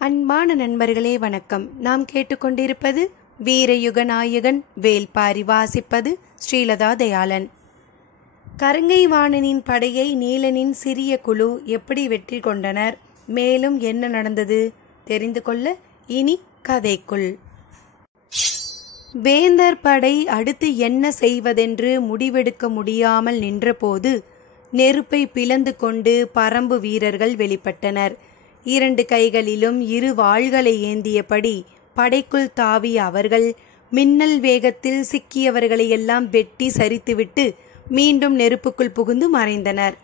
அன்பான நண்பர்களே வணக்கம். நாம் கேட்டுக்கொண்டிருப்பது வீரயுக நாயகன் வேல்பாரி. வாசிப்பது ஸ்ரீலதா தயாளன். கருங்கை வாணனின் படையை நீலனின் சிறிய குழு எப்படி வெற்றி கொண்டனர், மேலும் என்ன நடந்தது தெரிந்து கொள்ள இனி கதைக்குள். வேந்தர் படை அடுத்து என்ன செய்வதென்று முடிவெடுக்க முடியாமல் நின்றபோது நெருப்பை பிளந்து கொண்டு பரம்பு வீரர்கள் வெளிப்பட்டனர். 2 கைகளிலும் 2 வாள்களை ஏந்தியபடி படைக்குள் தாவிய அவர்கள் மின்னல் வேகத்தில் சிக்கியவர்களை எல்லாம் வெட்டி சரித்துவிட்டு மீண்டும் நெருப்புக்குள் புகுந்து மறைந்தனர்.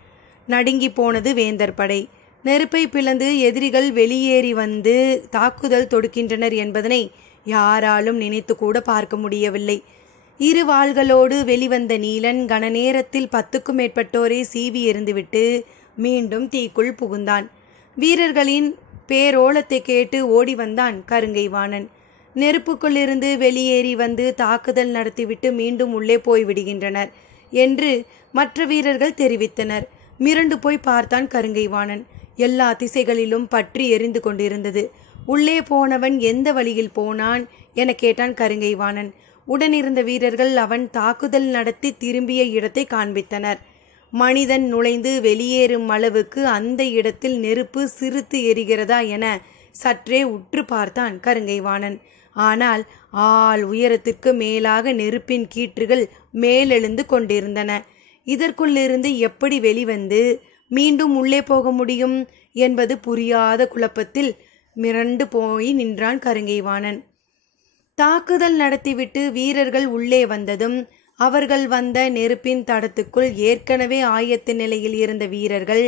நடுங்கி போனது வேந்தர் படை. நெருப்பை பிளந்து எதிரிகள் வெளியேறி வந்து தாக்குதல் தொடுக்கின்றனர் என்பதனை யாராலும் நினைத்து கூட பார்க்க முடியவில்லை. 2 வாள்களோடு வெளிவந்த நீலன் கன நேரத்தில் 10க்கும் மேற்பட்டோரை சீவி எறிந்துவிட்டு மீண்டும் தீக்குள் புகுந்தான். வீரர்களின் பேரோலத்தை கேட்டு ஓடி வந்தான் கருங்கை வாணன். நெருப்புக்குள்ளிருந்து வெளியேறி வந்து தாக்குதல் நடத்திவிட்டு மீண்டும் உள்ளே போய்விடுகின்றனர் என்று மற்ற வீரர்கள் தெரிவித்தனர். மிரண்டு போய் பார்த்தான் கருங்கை வாணன். எல்லா திசைகளிலும் பற்றி எரிந்து கொண்டிருந்தது. உள்ளே போனவன் எந்த வழியில் போனான் என கேட்டான் கருங்கை வாணன். உடனிருந்த வீரர்கள் அவன் தாக்குதல் நடத்தி திரும்பிய இடத்தை காண்பித்தனர். மனிதன் நுழைந்து வெளியேறும் அளவுக்கு அந்த இடத்தில் நெருப்பு சிறுத்து எரிகிறதா என சற்றே உற்று பார்த்தான் கருங்கை வாணன். ஆனால் உயரத்திற்கு மேலாக நெருப்பின் கீற்றுகள் மேலெழுந்து கொண்டிருந்தன. இதற்குள்ளிருந்து எப்படி வெளிவந்து மீண்டும் உள்ளே போக முடியும் என்பது புரியாத குழப்பத்தில் மிரண்டு போய் நின்றான் கருங்கை வாணன். தாக்குதல் நடத்திவிட்டு வீரர்கள் உள்ளே வந்ததும் அவர்கள் வந்த நெருப்பின் தடத்துக்குள் ஏற்கனவே ஆயத்த நிலையில் இருந்த வீரர்கள்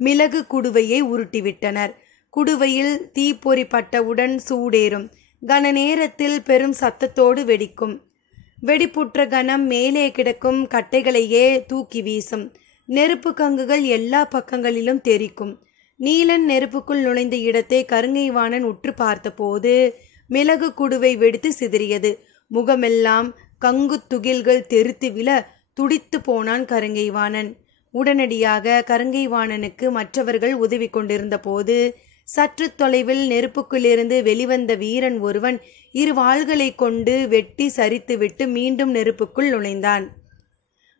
மிளகு குடுவையை உருட்டிவிட்டனர். குடுவையில் தீப்பொறி பட்டவுடன் சூடேறும். கன நேரத்தில் பெரும் சத்தத்தோடு வெடிக்கும். வெடிப்புற்ற கனம் மேலே கிடக்கும் கட்டைகளையே தூக்கி வீசும். நெருப்பு கங்குகள் எல்லா பக்கங்களிலும் தெரிக்கும். நீலன் நெருப்புக்குள் நுழைந்த இடத்தை கருங்கை வாணன் உற்று பார்த்தபோது மிளகு குடுவை வெடித்து சிதறியது. முகமெல்லாம் கங்கு துகில்கள் தெறித்து விழ துடித்து போனான் கருங்கை வாணன். உடனடியாக கருங்கை வாணனுக்கு மற்றவர்கள் உதவி கொண்டிருந்த போது சற்று தொலைவில் நெருப்புக்குள்ளிருந்து வெளிவந்த வீரன் ஒருவன் 2 வாள்களை கொண்டு வெட்டி சரித்துவிட்டு மீண்டும் நெருப்புக்குள் நுழைந்தான்.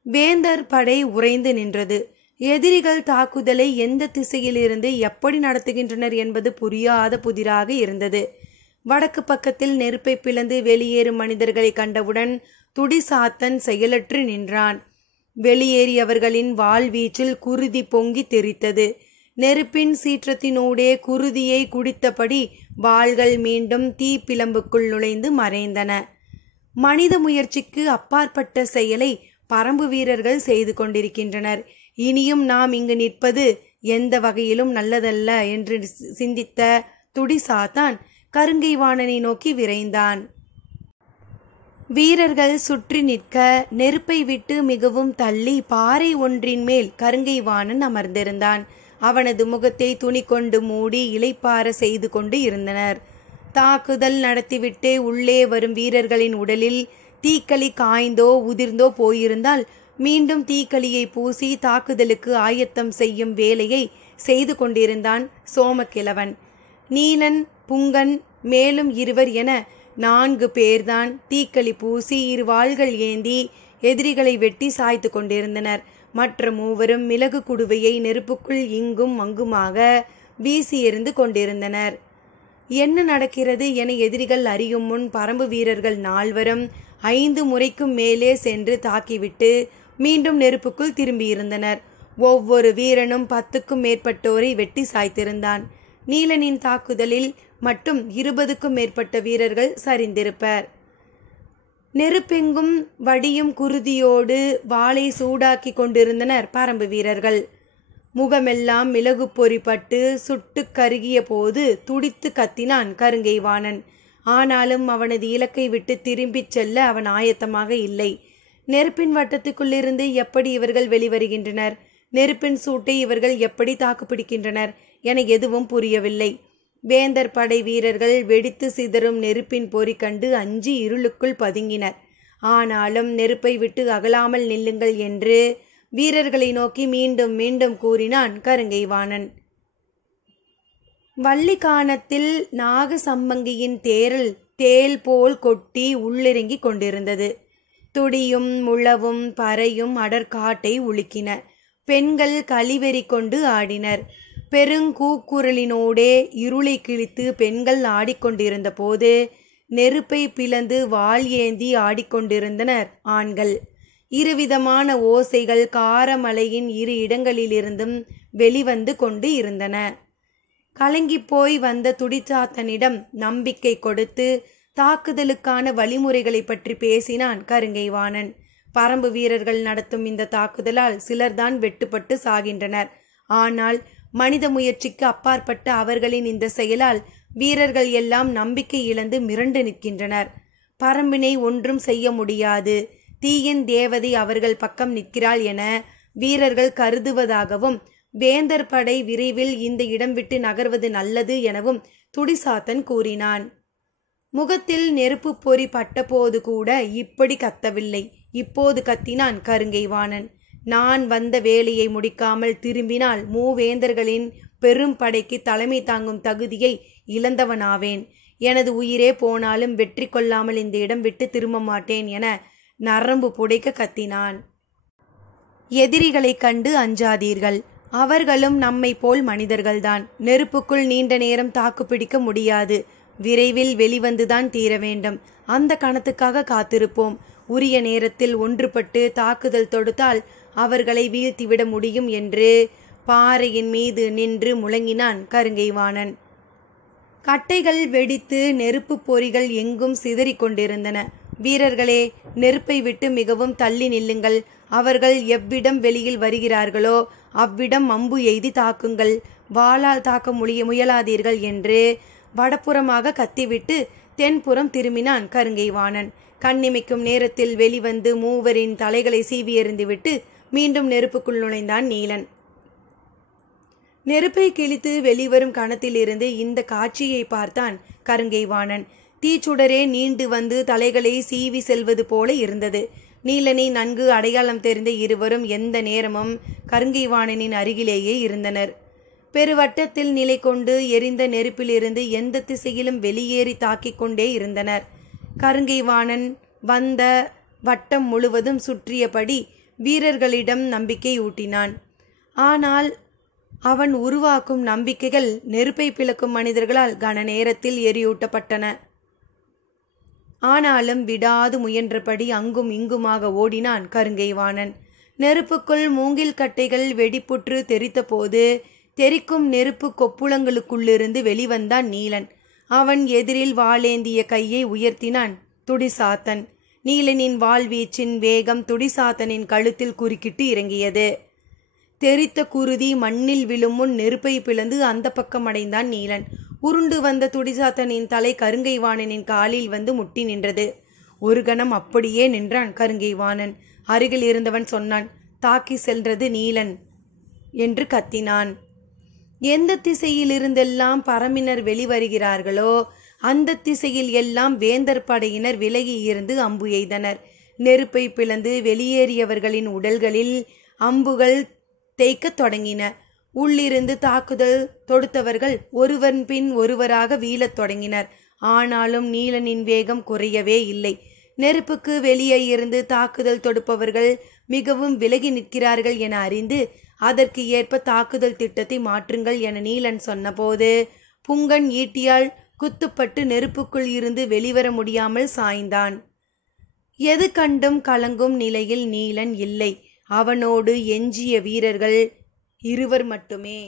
வேந்தர் படை உறைந்து நின்றது. எதிரிகள் தாக்குதலை எந்த திசையிலிருந்து எப்படி நடத்துகின்றனர் என்பது புரியாத புதிராக இருந்தது. வடக்கு பக்கத்தில் நெருப்பை பிளந்து வெளியேறும் மனிதர்களை கண்டவுடன் துடிசாத்தன் செயலற்று நின்றான். வெளியேறியவர்களின் வாழ்வீச்சில் குருதி பொங்கி தெரித்தது. நெருப்பின் சீற்றத்தினூடே குருதியை குடித்தபடி வாள்கள் மீண்டும் தீப்பிழம்புக்குள் நுழைந்து மறைந்தன. மனித முயற்சிக்கு அப்பாற்பட்ட செயலை பரம்பு வீரர்கள் செய்து கொண்டிருக்கின்றனர். இனியும் நாம் இங்கு நிற்பது எந்த வகையிலும் நல்லதல்ல என்று சிந்தித்த துடிசாத்தான் கருங்கை வாணனை நோக்கி விரைந்தான். வீரர்கள் சுற்றி நிற்க நெருப்பை விட்டு மிகவும் தள்ளி பாறை ஒன்றின் மேல் கருங்கை வாணன் அமர்ந்திருந்தான். அவனது முகத்தை துணி கொண்டு மூடி இளைப்பாற செய்து கொண்டு இருந்தனர். தாக்குதல் நடத்திவிட்டே உள்ளே வரும் வீரர்களின் உடலில் தீக்களி காய்ந்தோ உதிர்ந்தோ போயிருந்தால் மீண்டும் தீக்களியை பூசி தாக்குதலுக்கு ஆயத்தம் செய்யும் வேலையை செய்து கொண்டிருந்தான் சோமக்கிழவன். நீலன், புங்கன், மேலும் 2 என 4 பேர்தான் தீக்களி பூசி 2 வாள்கள் ஏந்தி எதிரிகளை வெட்டி சாய்த்து கொண்டிருந்தனர். மற்ற 3 மிளகு குடுவையை நெருப்புக்குள் இங்கும் அங்குமாக வீசி எறிந்து கொண்டிருந்தனர். என்ன நடக்கிறது என எதிரிகள் அறியும் முன் பரம்பு வீரர்கள் 4 5 முறைக்கும் மேலே சென்று தாக்கிவிட்டு மீண்டும் நெருப்புக்குள் திரும்பியிருந்தனர். ஒவ்வொரு வீரனும் 10க்கும் மேற்பட்டோரை வெட்டி சாய்த்திருந்தான். நீலனின் தாக்குதலில் மட்டும் 20க்கும் மேற்பட்ட வீரர்கள் சரிந்திருப்பர். நெருப்பெங்கும் வடியும் குருதியோடு வாளை சூடாக்கி கொண்டிருந்தனர் பரம்பு வீரர்கள். முகமெல்லாம் மிளகு பொறிப்பட்டு சுட்டு கருகிய போது துடித்து கத்தினான் கருங்கை வாணன். ஆனாலும் அவனது இலக்கை விட்டு திரும்பிச் செல்ல அவன் ஆயத்தமாக இல்லை. நெருப்பின் வட்டத்துக்குள்ளிருந்து எப்படி இவர்கள் வெளிவருகின்றனர், நெருப்பின் சூட்டை இவர்கள் எப்படி தாக்குப்பிடிக்கின்றனர் என எதுவும் புரியவில்லை. வேந்தர் படை வீரர்கள் வெடித்து சிதறும் நெருப்பின் பொறி கண்டு அஞ்சி இருளுக்குள் பதுங்கினர். ஆனாலும் நெருப்பை விட்டு அகலாமல் நில்லுங்கள் என்று வீரர்களை நோக்கி மீண்டும் மீண்டும் கூறினான் கருங்கை வாணன். வள்ளிக்கானத்தில் நாகசம்பங்கியின் தேல் போல் கொட்டி உள்ளிறங்கி கொண்டிருந்தது. துடியும் முழவும் பறையும் அடற்காட்டை உலுக்கின. பெண்கள் களிவெறி கொண்டு ஆடினர். பெருங்கூக்குரலினோடே இருளை கிழித்து பெண்கள் ஆடிக்கொண்டிருந்த போது நெருப்பை பிளந்து வாள் ஏந்தி ஆடிக்கொண்டிருந்தனர் ஆண்கள். இருவிதமான ஓசைகள் காரமலையின் இரு இடங்களிலிருந்தும் வெளிவந்து கொண்டு இருந்தன. கலங்கிப்போய் வந்த துடிச்சாத்தனிடம் நம்பிக்கை கொடுத்து தாக்குதலுக்கான வழிமுறைகளை பற்றி பேசினான் கருங்கைவாணன். பரம்பு வீரர்கள் நடத்தும் இந்த தாக்குதலால் சிலர்தான் வெட்டுப்பட்டு சாகின்றனர். ஆனால் மனித முயற்சிக்கு அப்பாற்பட்ட அவர்களின் இந்த செயலால் வீரர்கள் எல்லாம் நம்பிக்கை இழந்து மிரண்டு நிற்கின்றனர். பரம்பினை ஒன்றும் செய்ய முடியாது, தீயின் தேவதை அவர்கள் பக்கம் நிற்கிறாள் என வீரர்கள் கருதுவதாகவும் வேந்தர் படை விரைவில் இந்த இடம் விட்டு நகர்வது நல்லது எனவும் துடிசாத்தன் கூறினான். முகத்தில் நெருப்பு பொறி பட்டபோது கூட இப்படி கத்தவில்லை. இப்போது கத்தினான் கருங்கைவாணன். நான் வந்த வேலையை முடிக்காமல் திரும்பினால் மூவேந்தர்களின் பெரும் படைக்கு தலைமை தாங்கும் தகுதியை இழந்தவனாவேன். எனது உயிரே போனாலும் வெற்றி கொள்ளாமல் இந்த இடம் விட்டு திரும்ப மாட்டேன் என நரம்பு புடைக்க கத்தினான். எதிரிகளை கண்டு அஞ்சாதீர்கள். அவர்களும் நம்மை போல் மனிதர்கள்தான். நெருப்புக்குள் நீண்ட நேரம் தாக்கு பிடிக்க முடியாது. விரைவில் வெளிவந்துதான் தீர வேண்டும். அந்த கணத்துக்காக காத்திருப்போம். உரிய நேரத்தில் ஒன்றுபட்டு தாக்குதல் தொடுத்தால் அவர்களை வீழ்த்திவிட முடியும் என்று பாறையின் மீது நின்று முழங்கினான் கருங்கைவாணன். கட்டைகள் வெடித்து நெருப்பு பொறிகள் எங்கும் சிதறி கொண்டிருந்தன. வீரர்களே, நெருப்பை விட்டு மிகவும் தள்ளி நில்லுங்கள். அவர்கள் எவ்விடம் வெளியில் வருகிறார்களோ அவ்விடம் அம்பு எய்தி தாக்குங்கள். வாளால் தாக்க முயலாதீர்கள் என்று வடப்புறமாக கத்திவிட்டு தென்புறம் திரும்பினான் கருங்கைவாணன். கண்ணிமைக்கும் நேரத்தில் வெளிவந்து மூவரின் தலைகளை சீவி எறிந்துவிட்டு மீண்டும் நெருப்புக்குள் நுழைந்தான் நீலன். நெருப்பை கிழித்து வெளிவரும் கணத்திலிருந்து இந்த காட்சியை பார்த்தான் கருங்கைவாணன். தீச்சுடரே நீண்டு வந்து தலைகளை சீவி செல்வது போல இருந்தது. நீலனை நன்கு அடையாளம் தெரிந்த இருவரும் எந்த நேரமும் கருங்கைவாணனின் அருகிலேயே இருந்தனர். பெருவட்டத்தில் நிலை கொண்டு எரிந்த நெருப்பிலிருந்து எந்த திசையிலும் வெளியேறி தாக்கிக் கொண்டே இருந்தனர். கருங்கைவாணன் வந்த வட்டம் முழுவதும் சுற்றியபடி வீரர்களிடம் நம்பிக்கை ஊட்டினான். ஆனால் அவன் உருவாக்கும் நம்பிக்கைகள் நெருப்பை பிளக்கும் மனிதர்களால் கன நேரத்தில் எரியூட்டப்பட்டன. ஆனாலும் விடாது முயன்றபடி அங்கும் இங்குமாக ஓடினான் கருங்கைவாணன். நெருப்புக்குள் மூங்கில் கட்டைகள் வெடிப்புற்று தெரித்த போது தெரிக்கும் நெருப்பு கொப்புளங்களுக்குள்ளிருந்து வெளிவந்தான் நீலன். அவன் எதிரில் வாளேந்திய கையை உயர்த்தினான் துடிசாத்தன். நீலனின் வாழ்வீச்சின் வேகம் துடிசாத்தனின் கழுத்தில் குறுக்கிட்டு இறங்கியது. தெரித்த குருதி மண்ணில் விழும் முன் நெருப்பை பிளந்து அந்த பக்கம் அடைந்தான் நீலன். உருண்டு வந்த துடிசாத்தனின் தலை கருங்கைவாணனின் காலில் வந்து முட்டி நின்றது. ஒரு கணம் அப்படியே நின்றான் கருங்கைவாணன். அருகில் இருந்தவன் சொன்னான், தாக்கி சென்றது நீலன் என்று கத்தினான். எந்த திசையிலிருந்தெல்லாம் பரம்பினர் வெளிவருகிறார்களோ அந்த திசையில் எல்லாம் வேந்தர் படையினர் விலகி இருந்து அம்பு எய்தனர். நெருப்பை பிளந்து வெளியேறியவர்களின் உடல்களில் அம்புகள் தேய்க்கத் தொடங்கின. உள்ளிருந்து தாக்குதல் தொடுத்தவர்கள் ஒருவன் பின் ஒருவராக வீழத் தொடங்கினர். ஆனாலும் நீலனின் வேகம் குறையவே இல்லை. நெருப்புக்கு வெளியே இருந்து தாக்குதல் தொடுப்பவர்கள் மிகவும் விலகி நிற்கிறார்கள் என அறிந்து அதற்கு ஏற்ப தாக்குதல் திட்டத்தை மாற்றுங்கள் என நீலன் சொன்னபோது புங்கன் ஈட்டியால் குத்துப்பட்டு நெருப்புக்குள் இருந்து வெளிவர முடியாமல் சாய்ந்தான். எது கண்டும் கலங்கும் நிலையில் நீலன் இல்லை. அவனோடு எஞ்சிய வீரர்கள் இருவர் மட்டுமே.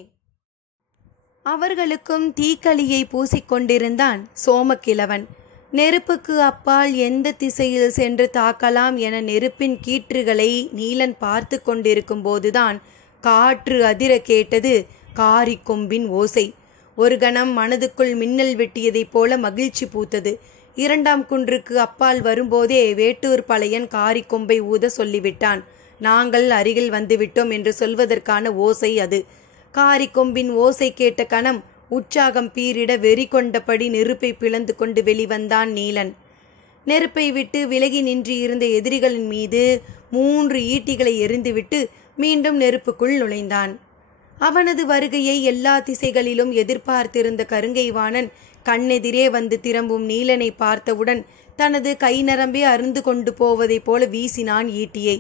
அவர்களுக்கும் தீக்களியை பூசிக்கொண்டிருந்தான் சோமக்கிழவன். நெருப்புக்கு அப்பால் எந்த திசையில் சென்று தாக்கலாம் என நெருப்பின் கீற்றுகளை நீலன் பார்த்து கொண்டிருக்கும் போதுதான் காற்று அதிர கேட்டது காரிக்கொம்பின் ஓசை. ஒரு கணம் மனதுக்குள் மின்னல் வெட்டியதைப் போல மகிழ்ச்சி பூத்தது. இரண்டாம் குன்றுக்கு அப்பால் வரும்போதே வேட்டூர் பழையன் காரிக்கொம்பை ஊத சொல்லிவிட்டான். நாங்கள் அருகில் வந்துவிட்டோம் என்று சொல்வதற்கான ஓசை அது. காரிக்கொம்பின் ஓசை கேட்ட கணம் உற்சாகம் பீரிட வெறி கொண்டபடி நெருப்பை பிளந்து கொண்டு வெளிவந்தான் நீலன். நெருப்பை விட்டு விலகி நின்று இருந்த எதிரிகளின் மீது 3 ஈட்டிகளை எறிந்துவிட்டு மீண்டும் நெருப்புக்குள் நுழைந்தான். அவனது வருகையை எல்லா திசைகளிலும் எதிர்பார்த்திருந்த கருங்கைவாணன் கண்ணெதிரே வந்து திரும்பும் நீலனை பார்த்தவுடன் தனது கை நரம்பே அருந்து கொண்டு போவதைப் போல வீசினான் ஈட்டியை.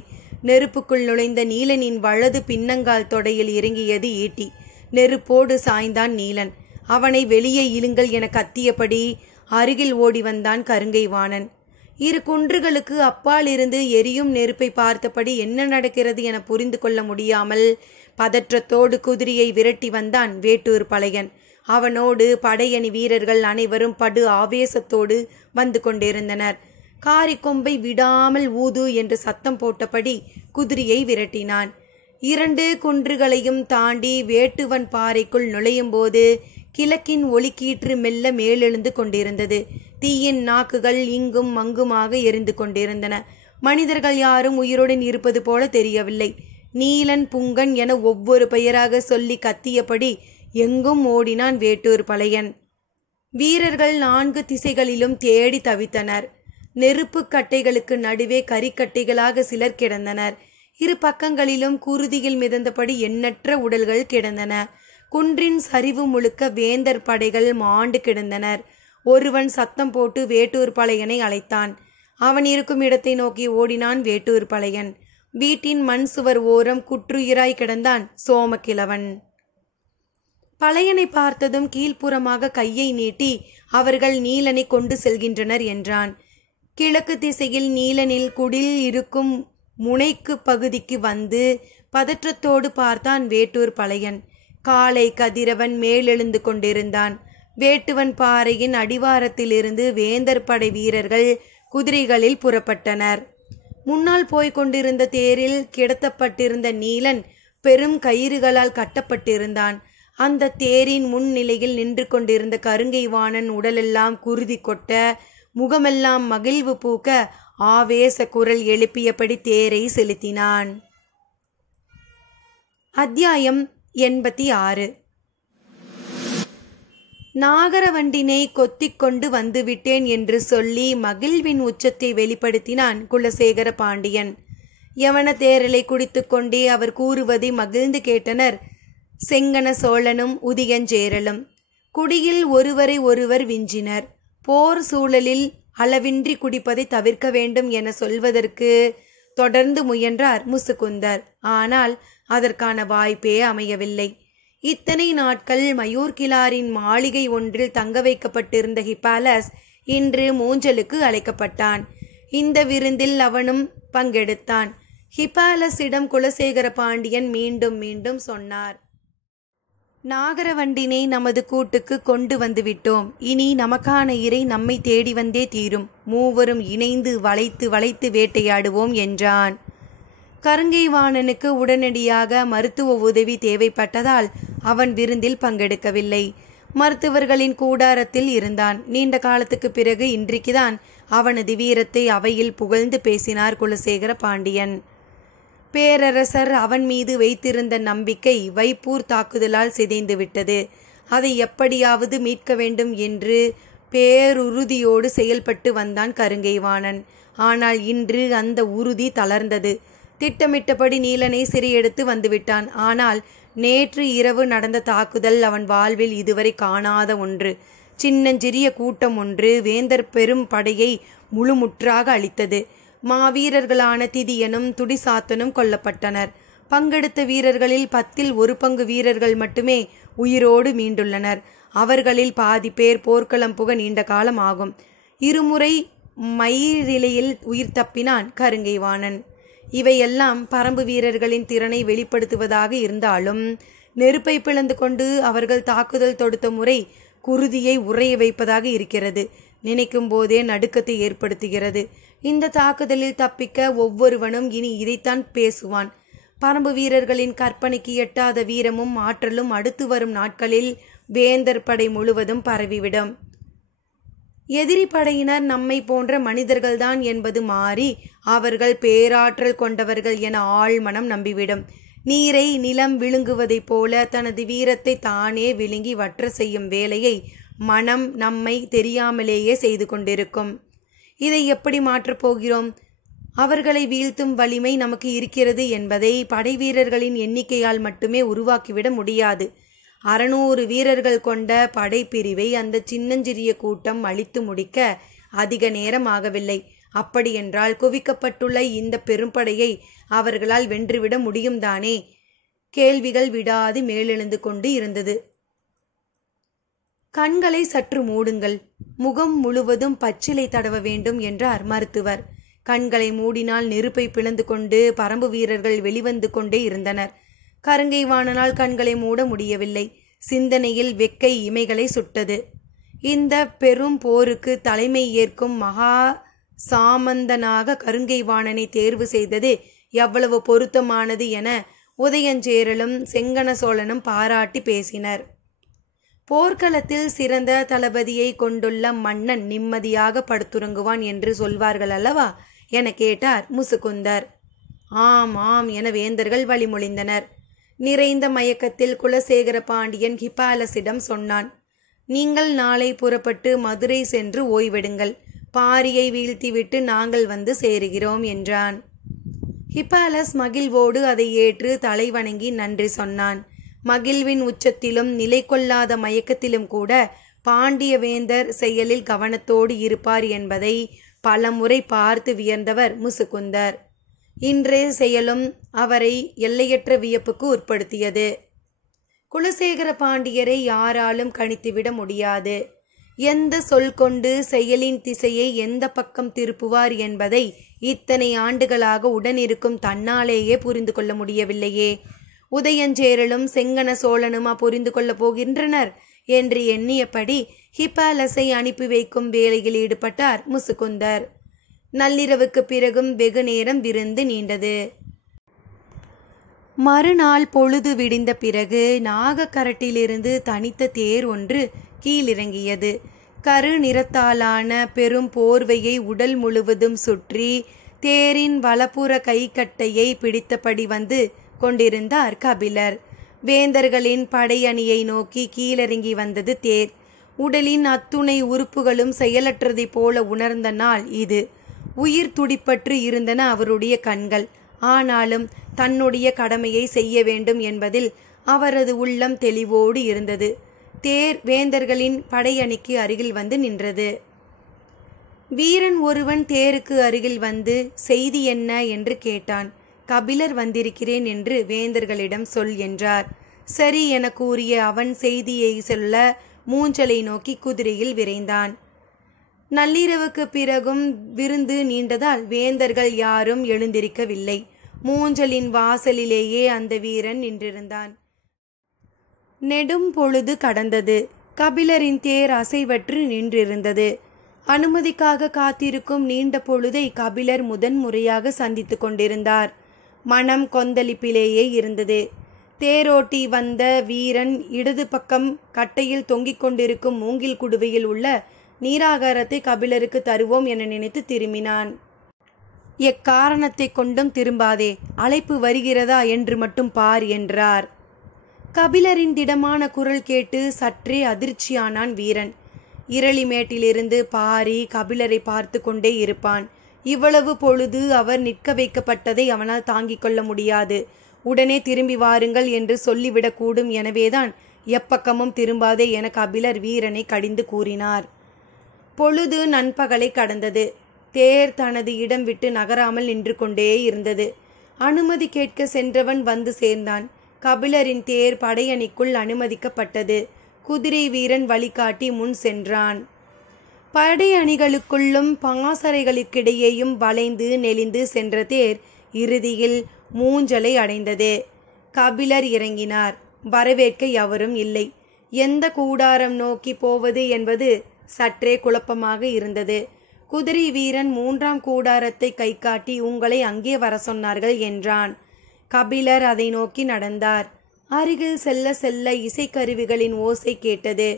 நெருப்புக்குள் நுழைந்த நீலனின் வலது பின்னங்கால் தொடையில் இறங்கியது ஈட்டி. நெருப்போடு சாய்ந்தான் நீலன். அவனை வெளியே இழுங்கள் என கத்தியபடி அருகில் ஓடி வந்தான் கருங்கைவாணன். இரு குன்றுகளுக்கு அப்பால் இருந்து எரியும் நெருப்பை பார்த்தபடி என்ன நடக்கிறது என புரிந்து கொள்ள முடியாமல் பதற்றத்தோடு குதிரையை விரட்டி வந்தான் வேட்டூர் பழையன். அவனோடு படையணி வீரர்கள் அனைவரும் படு ஆவேசத்தோடு வந்து கொண்டிருந்தனர். காரிக்கொம்பை விடாமல் ஊது என்று சத்தம் போட்டபடி குதிரையை விரட்டினான். 2 குன்றுகளையும் தாண்டி வேட்டுவன் பாறைக்குள் நுழையும் போது கிழக்கின் ஒளிக்கீற்று மெல்ல மேலெழுந்து கொண்டிருந்தது. தீயின் நாக்குகள் இங்கும் அங்குமாக எரிந்து கொண்டிருந்தன. மனிதர்கள் யாரும் உயிருடன் இருப்பது போல தெரியவில்லை. நீலன், புங்கன் என ஒவ்வொரு பெயராக சொல்லி கத்தியபடி எங்கும் ஓடினான் வேட்டூர் பழையன். வீரர்கள் 4 திசைகளிலும் தேடி தவித்தனர். நெருப்பு கட்டைகளுக்கு நடுவே கரிக்கட்டைகளாக சிலர் கிடந்தனர். இரு பக்கங்களிலும் குருதியில் மிதந்தபடி எண்ணற்ற உடல்கள் கிடந்தன. குன்றின் சரிவு முழுக்க வேந்தர் படைகள் மாண்டு கிடந்தனர். ஒருவன் சத்தம் போட்டு வேட்டூர் பழையனை அழைத்தான். அவன் இருக்கும் இடத்தை நோக்கி ஓடினான் வேட்டூர் பழையன். வீட்டின் மண் சுவர் ஓரம் குற்றுயிராய் கிடந்தான் சோமக்கிழவன். பழையனை பார்த்ததும் கீழ்ப்புறமாக கையை நீட்டி அவர்கள் நீலனை கொண்டு செல்கின்றனர் என்றான். கிழக்கு திசையில் நீலனில் குடில் இருக்கும் முனைக்கு பகுதிக்கு வந்து பதற்றத்தோடு பார்த்தான் வேட்டூர் பழையன். காலை கதிரவன் மேலெழுந்து கொண்டிருந்தான். வேட்டுவன் பாறையின் அடிவாரத்திலிருந்து வேந்தர் படை வீரர்கள் குதிரைகளில் புறப்பட்டனர். முன்னால் போய்க் கொண்டிருந்த தேரில் கிடத்தப்பட்டிருந்த நீலன் பெரும் கயிறுகளால் கட்டப்பட்டிருந்தான். அந்த தேரின் முன்னிலையில் நின்று கொண்டிருந்த கருங்கைவாணன் உடலெல்லாம் குருதி கொட்ட, முகமெல்லாம் மகிழ்வு பூக்க ஆவேச குரல் எழுப்பியபடி தேரை செலுத்தினான். அத்தியாயம் 86. நாகரவண்டினை கொத்திக் கொண்டு வந்துவிட்டேன் என்று சொல்லி மகிழ்வின் உச்சத்தை வெளிப்படுத்தினான் குலசேகர பாண்டியன். யவன தேரலை குடித்து கொண்டே அவர் கூறுவதை மகிழ்ந்து கேட்டனர் செங்கன சோழனும் உதியஞ்சேரலும். குடியில் ஒருவரை ஒருவர் விஞ்சினர். போர் சூழலில் அளவின்றி குடிப்பதை தவிர்க்க வேண்டும் என சொல்வதற்கு தொடர்ந்து முயன்றார் முசுகுந்தர். ஆனால் அதற்கான வாய்ப்பே அமையவில்லை. இத்தனை நாட்கள் மயூர்கிழாரின் மாளிகை ஒன்றில் தங்க வைக்கப்பட்டிருந்த ஹிப்பாலஸ் இன்று மூஞ்சலுக்கு அழைக்கப்பட்டான். இந்த விருந்தில் அவனும் பங்கெடுத்தான். ஹிப்பாலஸிடம் குலசேகர பாண்டியன் மீண்டும் மீண்டும் சொன்னார், நாகரவண்டினை நமது கூட்டுக்கு கொண்டு வந்துவிட்டோம். இனி நமக்கான இறை நம்மை தேடி வந்தே தீரும். மூவரும் இணைந்து வளைத்து வளைத்து வேட்டையாடுவோம் என்றான். கருங்கைவாணனுக்கு உடனடியாக மருத்துவ உதவி தேவைப்பட்டதால் அவன் விருந்தில் பங்கெடுக்கவில்லை. மருத்துவர்களின் கூடாரத்தில் இருந்தான். நீண்ட காலத்துக்கு பிறகு இன்றைக்குதான் அவனது வீரத்தை அவையில் புகழ்ந்து பேசினார் குலசேகர பாண்டியன். பேரரசர் அவன் மீது வைத்திருந்த நம்பிக்கை வைப்பூர் தாக்குதலால் சிதைந்து விட்டது. அதை எப்படியாவது மீட்க வேண்டும் என்று பேருறுதியோடு செயல்பட்டு வந்தான் கருங்கைவாணன். ஆனால் இன்று அந்த உறுதி தளர்ந்தது. திட்டமிட்டபடி நீலனை சிறையெடுத்து வந்துவிட்டான். ஆனால் நேற்று இரவு நடந்த தாக்குதல் அவன் வாழ்வில் இதுவரை காணாத ஒன்று. சின்னஞ்சிறிய கூட்டம் ஒன்று வேந்தர் பெரும் படையை முழுமுற்றாக அளித்தது. மாவீரர்களான திதியனும் துடிசாத்தனும் கொல்லப்பட்டனர். பங்கெடுத்த வீரர்களில் 10ல் 1 பங்கு வீரர்கள் மட்டுமே உயிரோடு மீண்டுள்ளனர். அவர்களில் பாதி பேர் போர்க்களம் புக நீண்ட காலம் ஆகும். 2 முறை மயிரிலையில் உயிர் தப்பினான் கருங்கைவாணன். இவையெல்லாம் பரம்பு வீரர்களின் திறனை வெளிப்படுத்துவதாக இருந்தாலும் நெருப்பை பிளந்து கொண்டு அவர்கள் தாக்குதல் தொடுத்த முறை குருதியை உறைய வைப்பதாக இருக்கிறது. நினைக்கும் போதே நடுக்கத்தை ஏற்படுத்துகிறது. இந்த தாக்குதலில் தப்பிக்க ஒவ்வொருவனும் இனி இதைத்தான் பேசுவான். பரம்பு வீரர்களின் கற்பனைக்கு எட்டாத வீரமும் ஆற்றலும் அடுத்து வரும் நாட்களில் வேந்தர் படை முழுவதும் பரவிவிடும். எதிரி படையினர் நம்மை போன்ற மனிதர்கள்தான் என்பது மாறி அவர்கள் பேராற்றல் கொண்டவர்கள் என ஆழ்மனம் நம்பிவிடும். நீரை நிலம் விழுங்குவதைப் போல தனது வீரத்தை தானே விழுங்கி வற்ற செய்யும் வேலையை மனம் நம்மை தெரியாமலேயே செய்து கொண்டிருக்கும். இதை எப்படி மாற்றப் போகிறோம்? அவர்களை வீழ்த்தும் வலிமை நமக்கு இருக்கிறது என்பதை படை வீரர்களின் எண்ணிக்கையால் மட்டுமே உருவாக்கிவிட முடியாது. 600 வீரர்கள் கொண்ட படைப்பிரிவை அந்த சின்னஞ்சிறிய கூட்டம் அழித்து முடிக்க அதிக நேரம் ஆகவில்லை. அப்படியென்றால் குவிக்கப்பட்டுள்ள இந்த பெரும்படையை அவர்களால் வென்றுவிட முடியும் தானே? கேள்விகள் விடாது மேலெழுந்து கொண்டு இருந்தது. கண்களை சற்று மூடுங்கள், முகம் முழுவதும் பச்சிலை தடவ வேண்டும் என்றார் மருத்துவர். கண்களை மூடினால் நெருப்பை பிளந்து கொண்டு பரம்பு வீரர்கள் வெளிவந்து கொண்டே இருந்தனர். கருங்கை வாணனால் கண்களை மூட முடியவில்லை. சிந்தனையில் வெக்கை இமைகளை சுட்டது. இந்த பெரும் போருக்கு தலைமை ஏற்கும் மகா சாமந்தனாக கருங்கை வாணனை தேர்வு செய்தது எவ்வளவு பொருத்தமானது என உதயஞ்சேரலும் செங்கன சோழனும் பாராட்டி பேசினர். போர்க்களத்தில் சிறந்த தளபதியை கொண்டுள்ள மன்னன் நிம்மதியாக படுத்துறங்குவான் என்று சொல்வார்கள் அல்லவா என கேட்டார் முசுகுந்தர். ஆம் ஆம் என வேந்தர்கள் வழிமொழிந்தனர். நிறைந்த மயக்கத்தில் குலசேகர பாண்டியன் ஹிப்பாலஸிடம் சொன்னான், நீங்கள் நாளை புறப்பட்டு மதுரை சென்று ஓய்வெடுங்கள். பாரியை வீழ்த்திவிட்டு நாங்கள் வந்து சேருகிறோம் என்றான். ஹிப்பாலஸ் மகிழ்வோடு அதை ஏற்று தலை வணங்கி நன்றி சொன்னான். மகிழ்வின் உச்சத்திலும் நிலை கொள்ளாத மயக்கத்திலும் கூட பாண்டிய வேந்தர் செயலில் கவனத்தோடு இருப்பார் என்பதை பலமுறை பார்த்து வியந்தவர் முசுகுந்தர். இன்றைய செயலும் அவரை எல்லையற்ற வியப்புக்கு உட்படுத்தியது. குலசேகர பாண்டியரை யாராலும் கணித்துவிட முடியாது. எந்த சொல் கொண்டு செயலின் திசையை எந்த பக்கம் திருப்புவார் என்பதை இத்தனை ஆண்டுகளாக உடனிருக்கும் தன்னாலேயே புரிந்து கொள்ள முடியவில்லையே. உதயஞ்சேரலும் செங்கன சோழனுமா புரிந்து கொள்ளப் போகின்றனர் என்று எண்ணியபடி ஹிப்பாலஸை அனுப்பி வைக்கும் வேலையில் ஈடுபட்டார் முசுகுந்தர். நள்ளிரவுக்கு பிறகும் வெகு நேரம் விருந்து நீண்டது. மறுநாள் பொழுது விடிந்த பிறகு நாகக்கரட்டிலிருந்து தனித்த தேர் ஒன்று கீழிறங்கியது. கரு நிறத்தாலான பெரும் போர்வையை உடல் முழுவதும் சுற்றி தேரின் வலப்புற கைக்கட்டையை பிடித்தபடி வந்து கொண்டிருந்தார் கபிலர். வேந்தர்களின் படையணியை நோக்கி கீழிறங்கி வந்தது தேர். உடலின் அத்துணை உறுப்புகளும் செயலற்றதை போல உணர்ந்த நாள் இது. உயிர் துடிப்பற்று இருந்தன அவருடைய கண்கள். ஆனாலும் தன்னுடைய கடமையை செய்ய வேண்டும் என்பதில் அவரது உள்ளம் தெளிவோடு இருந்தது. தேர் வேந்தர்களின் படையணிக்கு அருகில் வந்து நின்றது. வீரன் ஒருவன் தேருக்கு அருகில் வந்து செய்தி என்ன என்று கேட்டான். கபிலர் வந்திருக்கிறேன் என்று வேந்தர்களிடம் சொல் என்றார். சரி என கூறிய அவன் செய்தியை சொல்ல மூஞ்சலை நோக்கி குதிரையில் விரைந்தான். நள்ளிரவுக்கு பிறகும் விருந்து நீண்டதால் வேந்தர்கள் யாரும் எழுந்திருக்கவில்லை. மூஞ்சலின் வாசலிலேயே அந்த வீரன் நின்றிருந்தான். நெடும் பொழுது கடந்தது. கபிலரின் தேர் அசைவற்று நின்றிருந்தது. அனுமதிக்காக காத்திருக்கும் நீண்ட பொழுதை கபிலர் முதன்முறையாக சந்தித்து கொண்டிருந்தார். மனம் கொந்தளிப்பிலேயே இருந்தது. தேரோட்டி வந்த வீரன் இடது பக்கம் கட்டையில் தொங்கிக் கொண்டிருக்கும் மூங்கில் குடுவையில் உள்ள நீராகாரத்தை கபிலருக்கு தருவோம் என நினைத்து திரும்பினான். எக்காரணத்தை கொண்டும் திரும்பாதே, அழைப்பு வருகிறதா என்று மட்டும் பார் என்றார். கபிலரின் திடமான குரல் கேட்டு சற்றே அதிர்ச்சியானான் வீரன். இரளிமேட்டிலிருந்து பாரி கபிலரை பார்த்து கொண்டே இருப்பான். இவ்வளவு பொழுது அவர் நிற்க வைக்கப்பட்டதை அவனால் தாங்கிக் கொள்ள முடியாது. உடனே திரும்பி வாருங்கள் என்று சொல்லிவிடக்கூடும். எனவேதான் எப்பக்கமும் திரும்பாதே என கபிலர் வீரனை கடிந்து கூறினார். பொழுது நண்பகலை கடந்தது. தேர் தனது இடம் விட்டு நகராமல் நின்று கொண்டே இருந்தது. அனுமதி கேட்க சென்றவன் வந்து சேர்ந்தான். கபிலரின் தேர் படையணிக்குள் அனுமதிக்கப்பட்டது. குதிரை வீரன் வழிகாட்டி முன் சென்றான். படையணிகளுக்குள்ளும் பாசறைகளுக்கிடையேயும் வளைந்து நெளிந்து சென்ற தேர் இறுதியில் மூஞ்சலை அடைந்தது. கபிலர் இறங்கினார். வரவேற்க எவரும் இல்லை. எந்த கூடாரம் நோக்கி போவது என்பது சற்றே குழப்பமாக இருந்தது. குதிரை வீரன் 3ஆம் கூடாரத்தை கை காட்டி உங்களை அங்கே வர சொன்னார்கள் என்றான். கபிலர் அதை நோக்கி நடந்தார். அருகில் செல்ல செல்ல இசைக்கருவிகளின் ஓசை கேட்டது.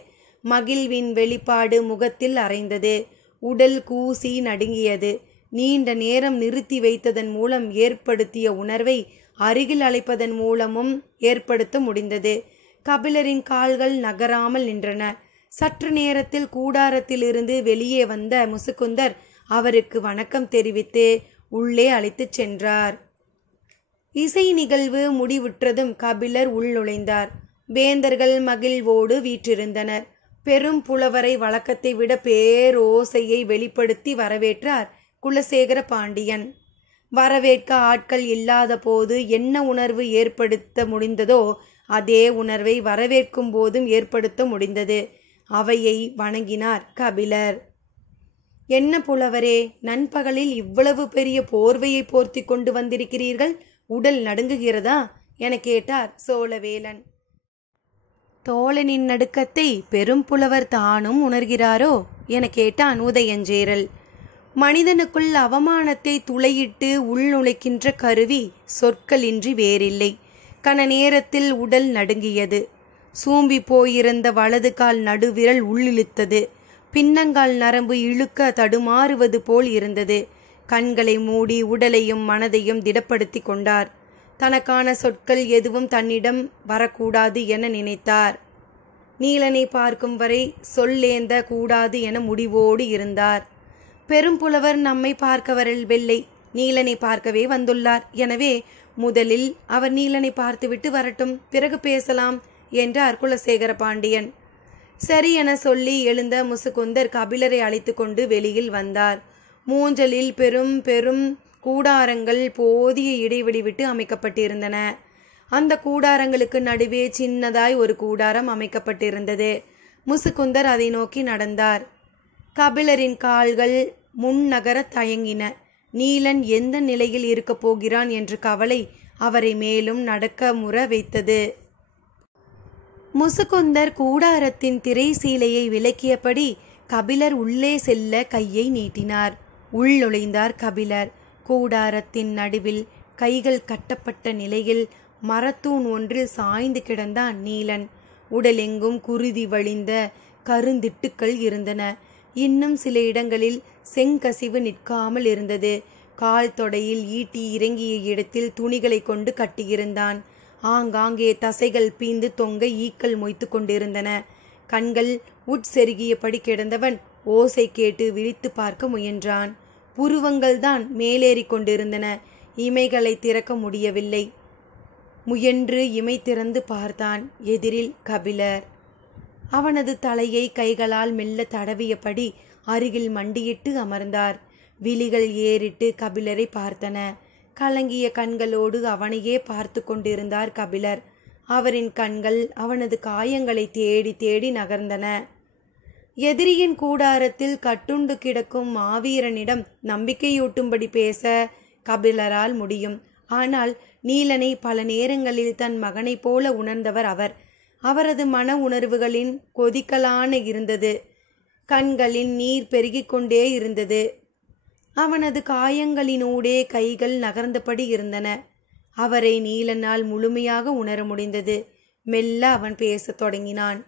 மகிழ்வின் வெளிப்பாடு முகத்தில் அறைந்தது. உடல் கூசி நடுங்கியது. நீண்ட நேரம் நிறுத்தி வைத்ததன் மூலம் ஏற்படுத்திய உணர்வை அருகில் அழைப்பதன் மூலமும் ஏற்படுத்த முடிந்தது. கபிலரின் கால்கள் நகராமல் நின்றன. சற்று நேரத்தில் கூடாரத்திலிருந்து வெளியே வந்த முசுகுந்தர் அவருக்கு வணக்கம் தெரிவித்து உள்ளே அழைத்துச் சென்றார். இசை நிகழ்வு முடிவுற்றதும் கபிலர் உள்நுழைந்தார். வேந்தர்கள் மகிழ்வோடு வீற்றிருந்தனர். பெரும் புலவரை வழக்கத்தை விட பேரோசையை வெளிப்படுத்தி வரவேற்றார் குலசேகர பாண்டியன். வரவேற்க ஆட்கள் இல்லாத போது என்ன உணர்வு ஏற்படுத்த முடிந்ததோ அதே உணர்வை வரவேற்கும் போதும் ஏற்படுத்த முடிந்தது. அவையை வணங்கினார் கபிலர். என்ன புலவரே, நண்பகலில் இவ்வளவு பெரிய போர்வையை போர்த்தி கொண்டு வந்திருக்கிறீர்கள், உடல் நடுங்குகிறதா என கேட்டார் சோழவேலன். தோழனின் நடுக்கத்தை பெரும் புலவர் தானும் உணர்கிறாரோ என கேட்டான் உதயஞ்சேரல். மனிதனுக்குள் அவமானத்தை துளையிட்டு உள்நுழைக்கின்ற கருவி சொற்களின்றி வேறில்லை. கன நேரத்தில் உடல் நடுங்கியது. சூம்பி போயிருந்த வலது கால் நடுவிரல் உள்ளிழுத்தது. பின்னங்கால் நரம்பு இழுக்க தடுமாறுவது போல் இருந்தது. கண்களை மூடி உடலையும் மனதையும் திடப்படுத்தி கொண்டார். தனக்கான சொற்கள் எதுவும் தன்னிடம் வரக்கூடாது என நினைத்தார். நீலனை பார்க்கும் வரை சொல்லேந்த கூடாது என முடிவோடு இருந்தார். பெரும்புலவர் நம்மை பார்க்க வரவில்லை, நீலனை பார்க்கவே வந்துள்ளார். எனவே முதலில் அவர் நீலனை பார்த்துவிட்டு வரட்டும், பிறகு பேசலாம் என்றார் குலசேகர பாண்டியன். சரி என சொல்லி எழுந்த முசுகுந்தர் கபிலரை அழைத்து கொண்டு வெளியில் வந்தார். மூஞ்சலில் பெரும் பெரும் கூடாரங்கள் போதிய இடைவெளி விட்டு அமைக்கப்பட்டிருந்தன. அந்த கூடாரங்களுக்கு நடுவே சின்னதாய் ஒரு கூடாரம் அமைக்கப்பட்டிருந்தது. முசுகுந்தர் அதை நோக்கி நடந்தார். கபிலரின் கால்கள் முன்னகர தயங்கின. நீலன் எந்த நிலையில் இருக்கப் போகிறான் என்ற கவலை அவரை மேலும் நடக்க முற வைத்தது. முசுகுந்தர் கூடாரத்தின் திரை சீலையை விலக்கியபடி கபிலர் உள்ளே செல்ல கையை நீட்டினார். உள்நுழைந்தார் கபிலர். கூடாரத்தின் நடுவில் கைகள் கட்டப்பட்ட நிலையில் மரத்தூண் ஒன்றில் சாய்ந்து கிடந்தான் நீலன். உடலெங்கும் குருதி வழிந்த கருந்திட்டுக்கள் இருந்தன. இன்னும் சில இடங்களில் செங்கசிவு நிற்காமல் இருந்தது. கால் தொடையில் ஈட்டி இறங்கிய இடத்தில் துணிகளை கொண்டு கட்டியிருந்தான். ஆங்காங்கே தசைகள் பீந்து தொங்க ஈக்கள் மொய்த்து கொண்டிருந்தன. கண்கள் உட்செருகியபடி கிடந்தவன் ஓசை கேட்டு விழித்து பார்க்க முயன்றான். புருவங்கள் தான் மேலேறி கொண்டிருந்தன. இமைகளை திறக்க முடியவில்லை. முயன்று இமை திறந்து பார்த்தான். எதிரில் கபிலர். அவனது தலையை கைகளால் மெல்ல தடவியபடி அருகில் மண்டியிட்டு அமர்ந்தார். விழிகள் ஏறிட்டு கபிலரை பார்த்தன. கலங்கிய கண்களோடு அவனையே பார்த்து கொண்டிருந்தார் கபிலர். அவரின் கண்கள் அவனது காயங்களை தேடி தேடி நகர்ந்தன. எதிரியின் கூடாரத்தில் கட்டுண்டு கிடக்கும் மாவீரனிடம் நம்பிக்கையூட்டும்படி பேச கபிலரால் முடியும். ஆனால் நீலனை பல நேரங்களில் தன் மகனைப் போல உணர்ந்தவர் அவர். அவரது மன உணர்வுகளின் கொதிக்கலான இருந்தது. கண்களின் நீர் பெருகிக் கொண்டே இருந்தது. அவனது காயங்களினூடே கைகள் நகர்ந்தபடி இருந்தன. அவரை நீலனால் முழுமையாக உணர முடிந்தது. மெல்ல அவன் பேசத் தொடங்கினான்.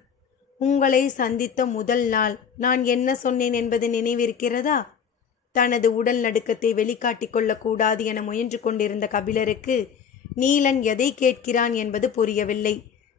உங்களை சந்தித்த முதல் நாள் நான் என்ன சொன்னேன் என்பது நினைவிருக்கிறதா? தனது உடல் நடுக்கத்தை வெளிக்காட்டிக் கொள்ளக்கூடாது என முயன்று கொண்டிருந்த கபிலருக்கு நீலன் எதை கேட்கிறான் என்பது புரியவில்லை.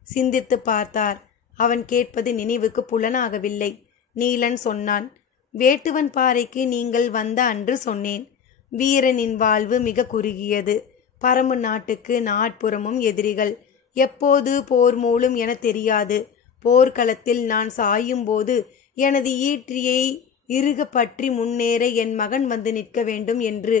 சிந்தித்து பார்த்தார். அவன் கேட்பது நினைவுக்கு புலனாகவில்லை. நீலன் சொன்னான். வேட்டுவன் பாறைக்கு நீங்கள் வந்த அன்று சொன்னேன். வீரனின் வாழ்வு மிக குறுகியது. பரம்பு நாட்டுக்கு நாட்புறமும் எதிரிகள். எப்போது போர் மூலும் என தெரியாது. போர்க்களத்தில் நான் சாயும் போது எனது ஈற்றியை இறுக பற்றி முன்னேற என் மகன் வந்து நிற்க வேண்டும் என்று.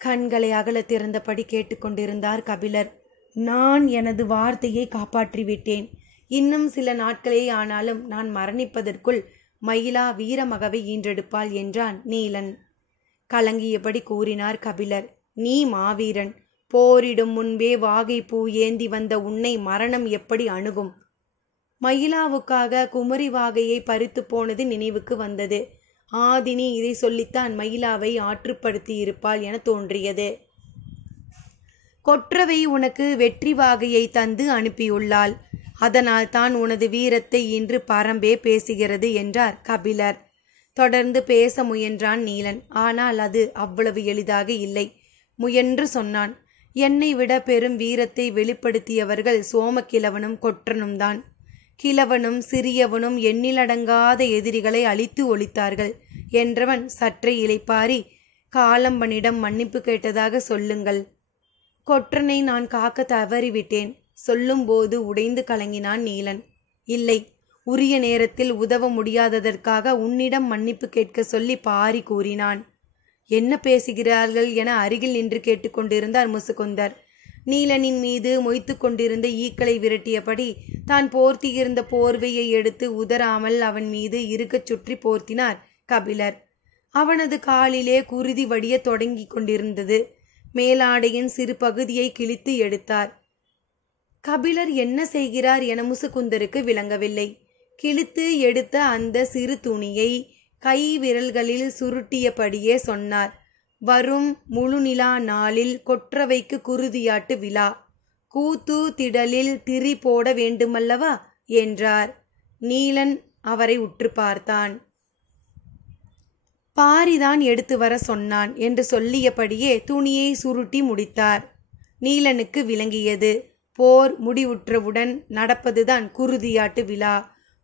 கண்களை அகல திறந்தபடி கேட்டுக்கொண்டிருந்தார் கபிலர். நான் எனது வார்த்தையை காப்பாற்றிவிட்டேன். இன்னும் சில நாட்களே ஆனாலும் நான் மரணிப்பதற்குள் மயிலா வீரமகவை ஈன்றெடுப்பாள் என்றான் நீலன். கலங்கியபடி கூறினார் கபிலர். நீ மாவீரன். போரிடும் முன்பே வாகை பூ ஏந்தி வந்த உன்னை மரணம் எப்படி அணுகும்? மயிலாவுக்காக குமரி வாகையை பறித்து போனது நினைவுக்கு வந்தது. ஆதினி இதை சொல்லித்தான் மயிலாவை ஆற்றுப்படுத்தி இருப்பாள் என தோன்றியது. கொற்றவை உனக்கு வெற்றி வாகையை தந்து அனுப்பியுள்ளாள். அதனால் தான் உனது வீரத்தை இன்று பரம்பே பேசுகிறது என்றார் கபிலர். தொடர்ந்து பேச முயன்றான் நீலன். ஆனால் அது அவ்வளவு எளிதாக இல்லை. முயன்று சொன்னான். என்னை விட பெரும் வீரத்தை வெளிப்படுத்தியவர்கள் சோமக்கிழவனும் கொற்றனும் தான். கிழவனும் சிறியவனும் எண்ணிலடங்காத எதிரிகளை அழித்து ஒழித்தார்கள் என்றவன் சற்றே இளைப்பாரி, காலம்பனிடம் மன்னிப்பு கேட்டதாக சொல்லுங்கள். கொற்றனை நான் காக்க தவறிவிட்டேன். சொல்லும்போது உடைந்து கலங்கினான் நீலன். இல்லை, உரிய நேரத்தில் உதவ முடியாததற்காக உன்னிடம் மன்னிப்பு கேட்க சொல்லி பாரி கூறினான். என்ன பேசுகிறார்கள் என அருகில் நின்று கேட்டுக்கொண்டிருந்தார் முசுகுந்தர். நீலனின் மீது மொய்த்து கொண்டிருந்த ஈக்களை விரட்டியபடி தான் போர்த்தியிருந்த போர்வையை எடுத்து உதறாமல் அவன் மீது இருக்கச் சுற்றி போர்த்தினார் கபிலர். அவனது காலிலே குருதி வடிய தொடங்கி கொண்டிருந்தது. மேலாடையின் சிறு பகுதியை கிழித்து எடுத்தார். கபிலர் என்ன செய்கிறார் என முசுகுந்தருக்கு விளங்கவில்லை. கிழித்து எடுத்த அந்த சிறு துணியை கை விரல்களில் சுருட்டியபடியே சொன்னார். வரும் முழுநிலா நாளில் கொற்றவைக்கு குருதியாட்டு விழா. கூத்து திடலில் திரி போட வேண்டுமல்லவா என்றார். நீலன் அவரை உற்று பார்த்தான். பாரிதான் எடுத்து வர சொன்னான் என்று சொல்லியபடியே துணியை சுருட்டி முடித்தார். நீலனுக்கு விளங்கியது. போர் முடிவுற்றவுடன் நடப்பதுதான் குருதியாட்டு விழா.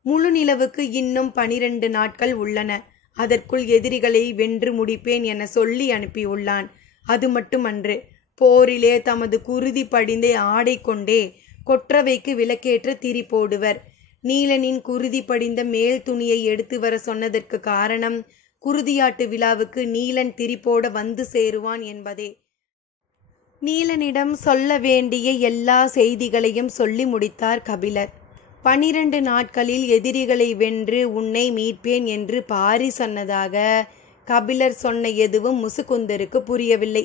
முழு நிலவுக்கு இன்னும் 12 நாட்கள் உள்ளன. அதற்குள் எதிரிகளை வென்று முடிப்பேன் என சொல்லி அனுப்பியுள்ளான். அது மட்டுமன்று, போரிலே தமது குருதி படிந்த ஆடை கொண்டே கொற்றவைக்கு விளக்கேற்ற திரி போடுவர். நீலனின் குருதி படிந்த மேல் துணியை எடுத்து வர சொன்னதற்கு காரணம் குருதியாட்டு விழாவுக்கு நீலன் திரி போட வந்து சேருவான் என்பதே. நீலனிடம் சொல்ல வேண்டிய எல்லா செய்திகளையும் சொல்லி முடித்தார் கபிலர். 12 நாட்களில் எதிரிகளை வென்று உன்னை மீட்பேன் என்று பாரி சொன்னதாக கபிலர் சொன்ன எதுவும் முசுகுந்தருக்கு புரியவில்லை.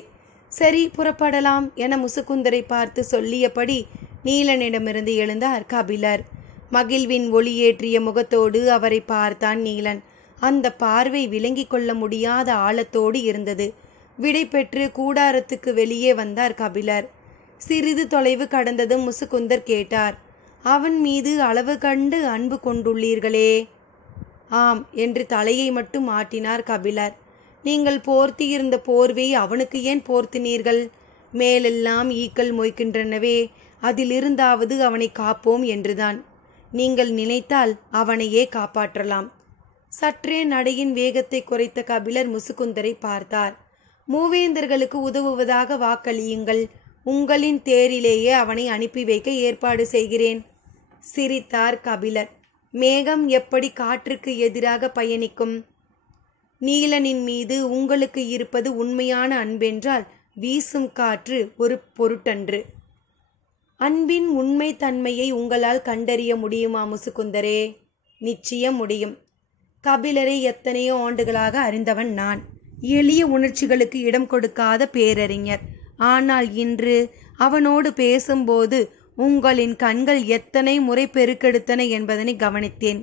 சரி, புறப்படலாம் என முசுகுந்தரை பார்த்து சொல்லியபடி நீலனிடமிருந்து எழுந்தார் கபிலர். மகிழ்வின் ஒளியேற்றிய முகத்தோடு அவரை பார்த்தான் நீலன். அந்த பார்வை விளங்கி கொள்ள முடியாத ஆழத்தோடு இருந்தது. விடை பெற்று கூடாரத்துக்கு வெளியே வந்தார் கபிலர். சிறிது தொலைவு கடந்ததும் முசுகுந்தர் கேட்டார், அவன் மீது அளவு கண்டு அன்பு கொண்டுள்ளீர்களே? ஆம் என்று தலையை மட்டும் ஆட்டினார் கபிலர். நீங்கள் போர்த்தியிருந்த போர்வை அவனுக்கு ஏன் போர்த்தினீர்கள்? மேலெல்லாம் ஈக்கள் மொய்க்கின்றனவே, அதிலிருந்தாவது அவனை காப்போம் என்றுதான். நீங்கள் நினைத்தால் அவனையே காப்பாற்றலாம். சற்றே நடையின் வேகத்தை குறைத்த கபிலர் முசுகுந்தரை பார்த்தார். மூவேந்தர்களுக்கு உதவுவதாக வாக்களியுங்கள். உங்களின் தேரிலேயே அவனை அனுப்பி வைக்க ஏற்பாடு செய்கிறேன். சிரித்தார் கபிலர். மேகம் எப்படி காற்றுக்கு எதிராக பயணிக்கும்? நீலனின் மீது உங்களுக்கு இருப்பது உண்மையான அன்பென்றால் வீசும் காற்று ஒரு பொருட்டன்று. அன்பின் உண்மை தன்மையை உங்களால் கண்டறிய முடியுமா முசுகுந்தரே? நிச்சயம் முடியும். கபிலரை எத்தனையோ ஆண்டுகளாக அறிந்தவன் நான். எளிய உணர்ச்சிகளுக்கு இடம் கொடுக்காத பேரறிஞர். ஆனால் இன்று அவனோடு பேசும்போது உங்களின் கண்கள் எத்தனை முறை பெருக்கெடுத்தன என்பதனை கவனித்தேன்.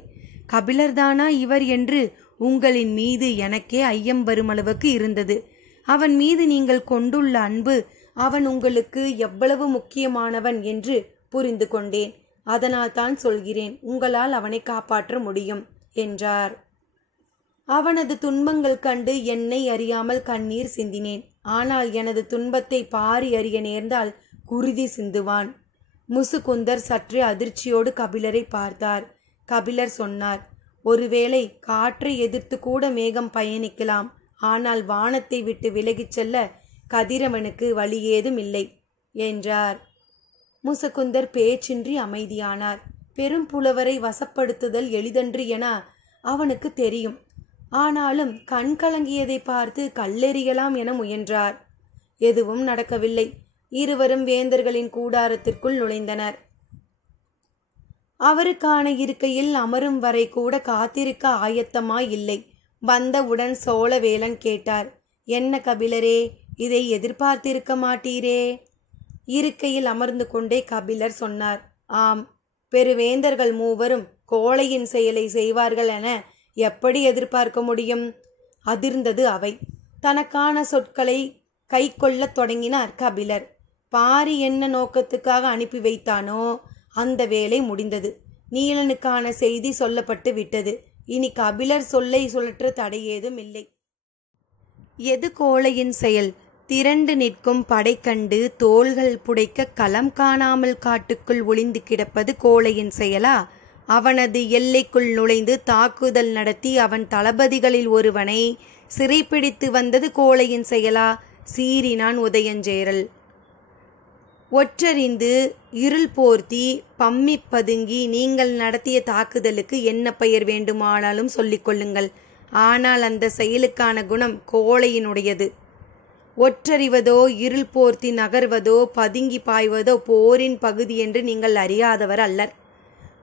கபிலர்தானா இவர் என்று உங்களின் மீது எனக்கே ஐயம் வருமளவுக்கு இருந்தது. அவன் மீது நீங்கள் கொண்டுள்ள அன்பு, அவன் உங்களுக்கு எவ்வளவு முக்கியமானவன் என்று புரிந்து கொண்டேன். அதனால் தான் சொல்கிறேன், உங்களால் அவனை காப்பாற்ற முடியும் என்றார். அவனது துன்பங்கள் கண்டு என்னை அறியாமல் கண்ணீர் சிந்தினேன். ஆனால் எனது துன்பத்தை பாரி அறிய நேர்ந்தால் குருதி சிந்துவான். முசுகுந்தர் சற்றே அதிர்ச்சியோடு கபிலரை பார்த்தார். கபிலர் சொன்னார், ஒருவேளை காற்றை எதிர்த்து கூட மேகம் பயணிக்கலாம். ஆனால் வானத்தை விட்டு விலகிச் செல்ல கதிரவனுக்கு வழி ஏதும் இல்லை என்றார். முசுகுந்தர் பேச்சின்றி அமைதியானார். பெரும் புலவரை வசப்படுத்துதல் எளிதன்று என அவனுக்கு தெரியும். ஆனாலும் கண் கலங்கியதை பார்த்து கல்லெறியலாம் என முயன்றார். எதுவும் நடக்கவில்லை. இருவரும் வேந்தர்களின் கூடாரத்திற்குள் நுழைந்தனர். அவருக்கான இருக்கையில் அமரும் வரை கூட காத்திருக்க ஆயத்தமாய் இல்லை. வந்தவுடன் சோழவேலன் கேட்டார், என்ன கபிலரே, இதை எதிர்பார்த்திருக்க மாட்டீரே? இருக்கையில் அமர்ந்து கொண்டே கபிலர் சொன்னார், ஆம், பெருவேந்தர்கள் மூவரும் கோழையின் செயலை செய்வார்கள் என எப்படி எதிர்பார்க்க முடியும்? அதிர்ந்தது அவை. தனக்கான சொற்களை கை கொள்ளத் தொடங்கினார் கபிலர். பாரி என்ன நோக்கத்துக்காக அனுப்பி வைத்தானோ அந்த வேலை முடிந்தது. நீலனுக்கான செய்தி சொல்லப்பட்டு விட்டது. இனி கபிலர் சொல்லை சுழற்ற தடை ஏதும் இல்லை. எது கோழையின் செயல்? திரண்டு நிற்கும் படை கண்டு தோள்கள் புடைக்க களம் காணாமல் காட்டுக்குள் ஒளிந்து கிடப்பது கோழையின் செயலா? அவனது எல்லைக்குள் நுழைந்து தாக்குதல் நடத்தி அவன் தளபதிகளில் ஒருவனை சிறைப்பிடித்து வந்தது கோழையின் செயலா? சீறினான் உதயஞ்சேரல். ஒற்றறிந்து இருள் போர்த்தி பம்மி பதுங்கி நீங்கள் நடத்திய தாக்குதலுக்கு என்ன பெயர் வேண்டுமானாலும் சொல்லிக் கொள்ளுங்கள். ஆனால் அந்த செயலுக்கான குணம் கோழையினுடையது. ஒற்றறிவதோ இருள் போர்த்தி நகர்வதோ பதுங்கி பாய்வதோ போரின் பகுதி என்று நீங்கள் அறியாதவர் அல்லர்.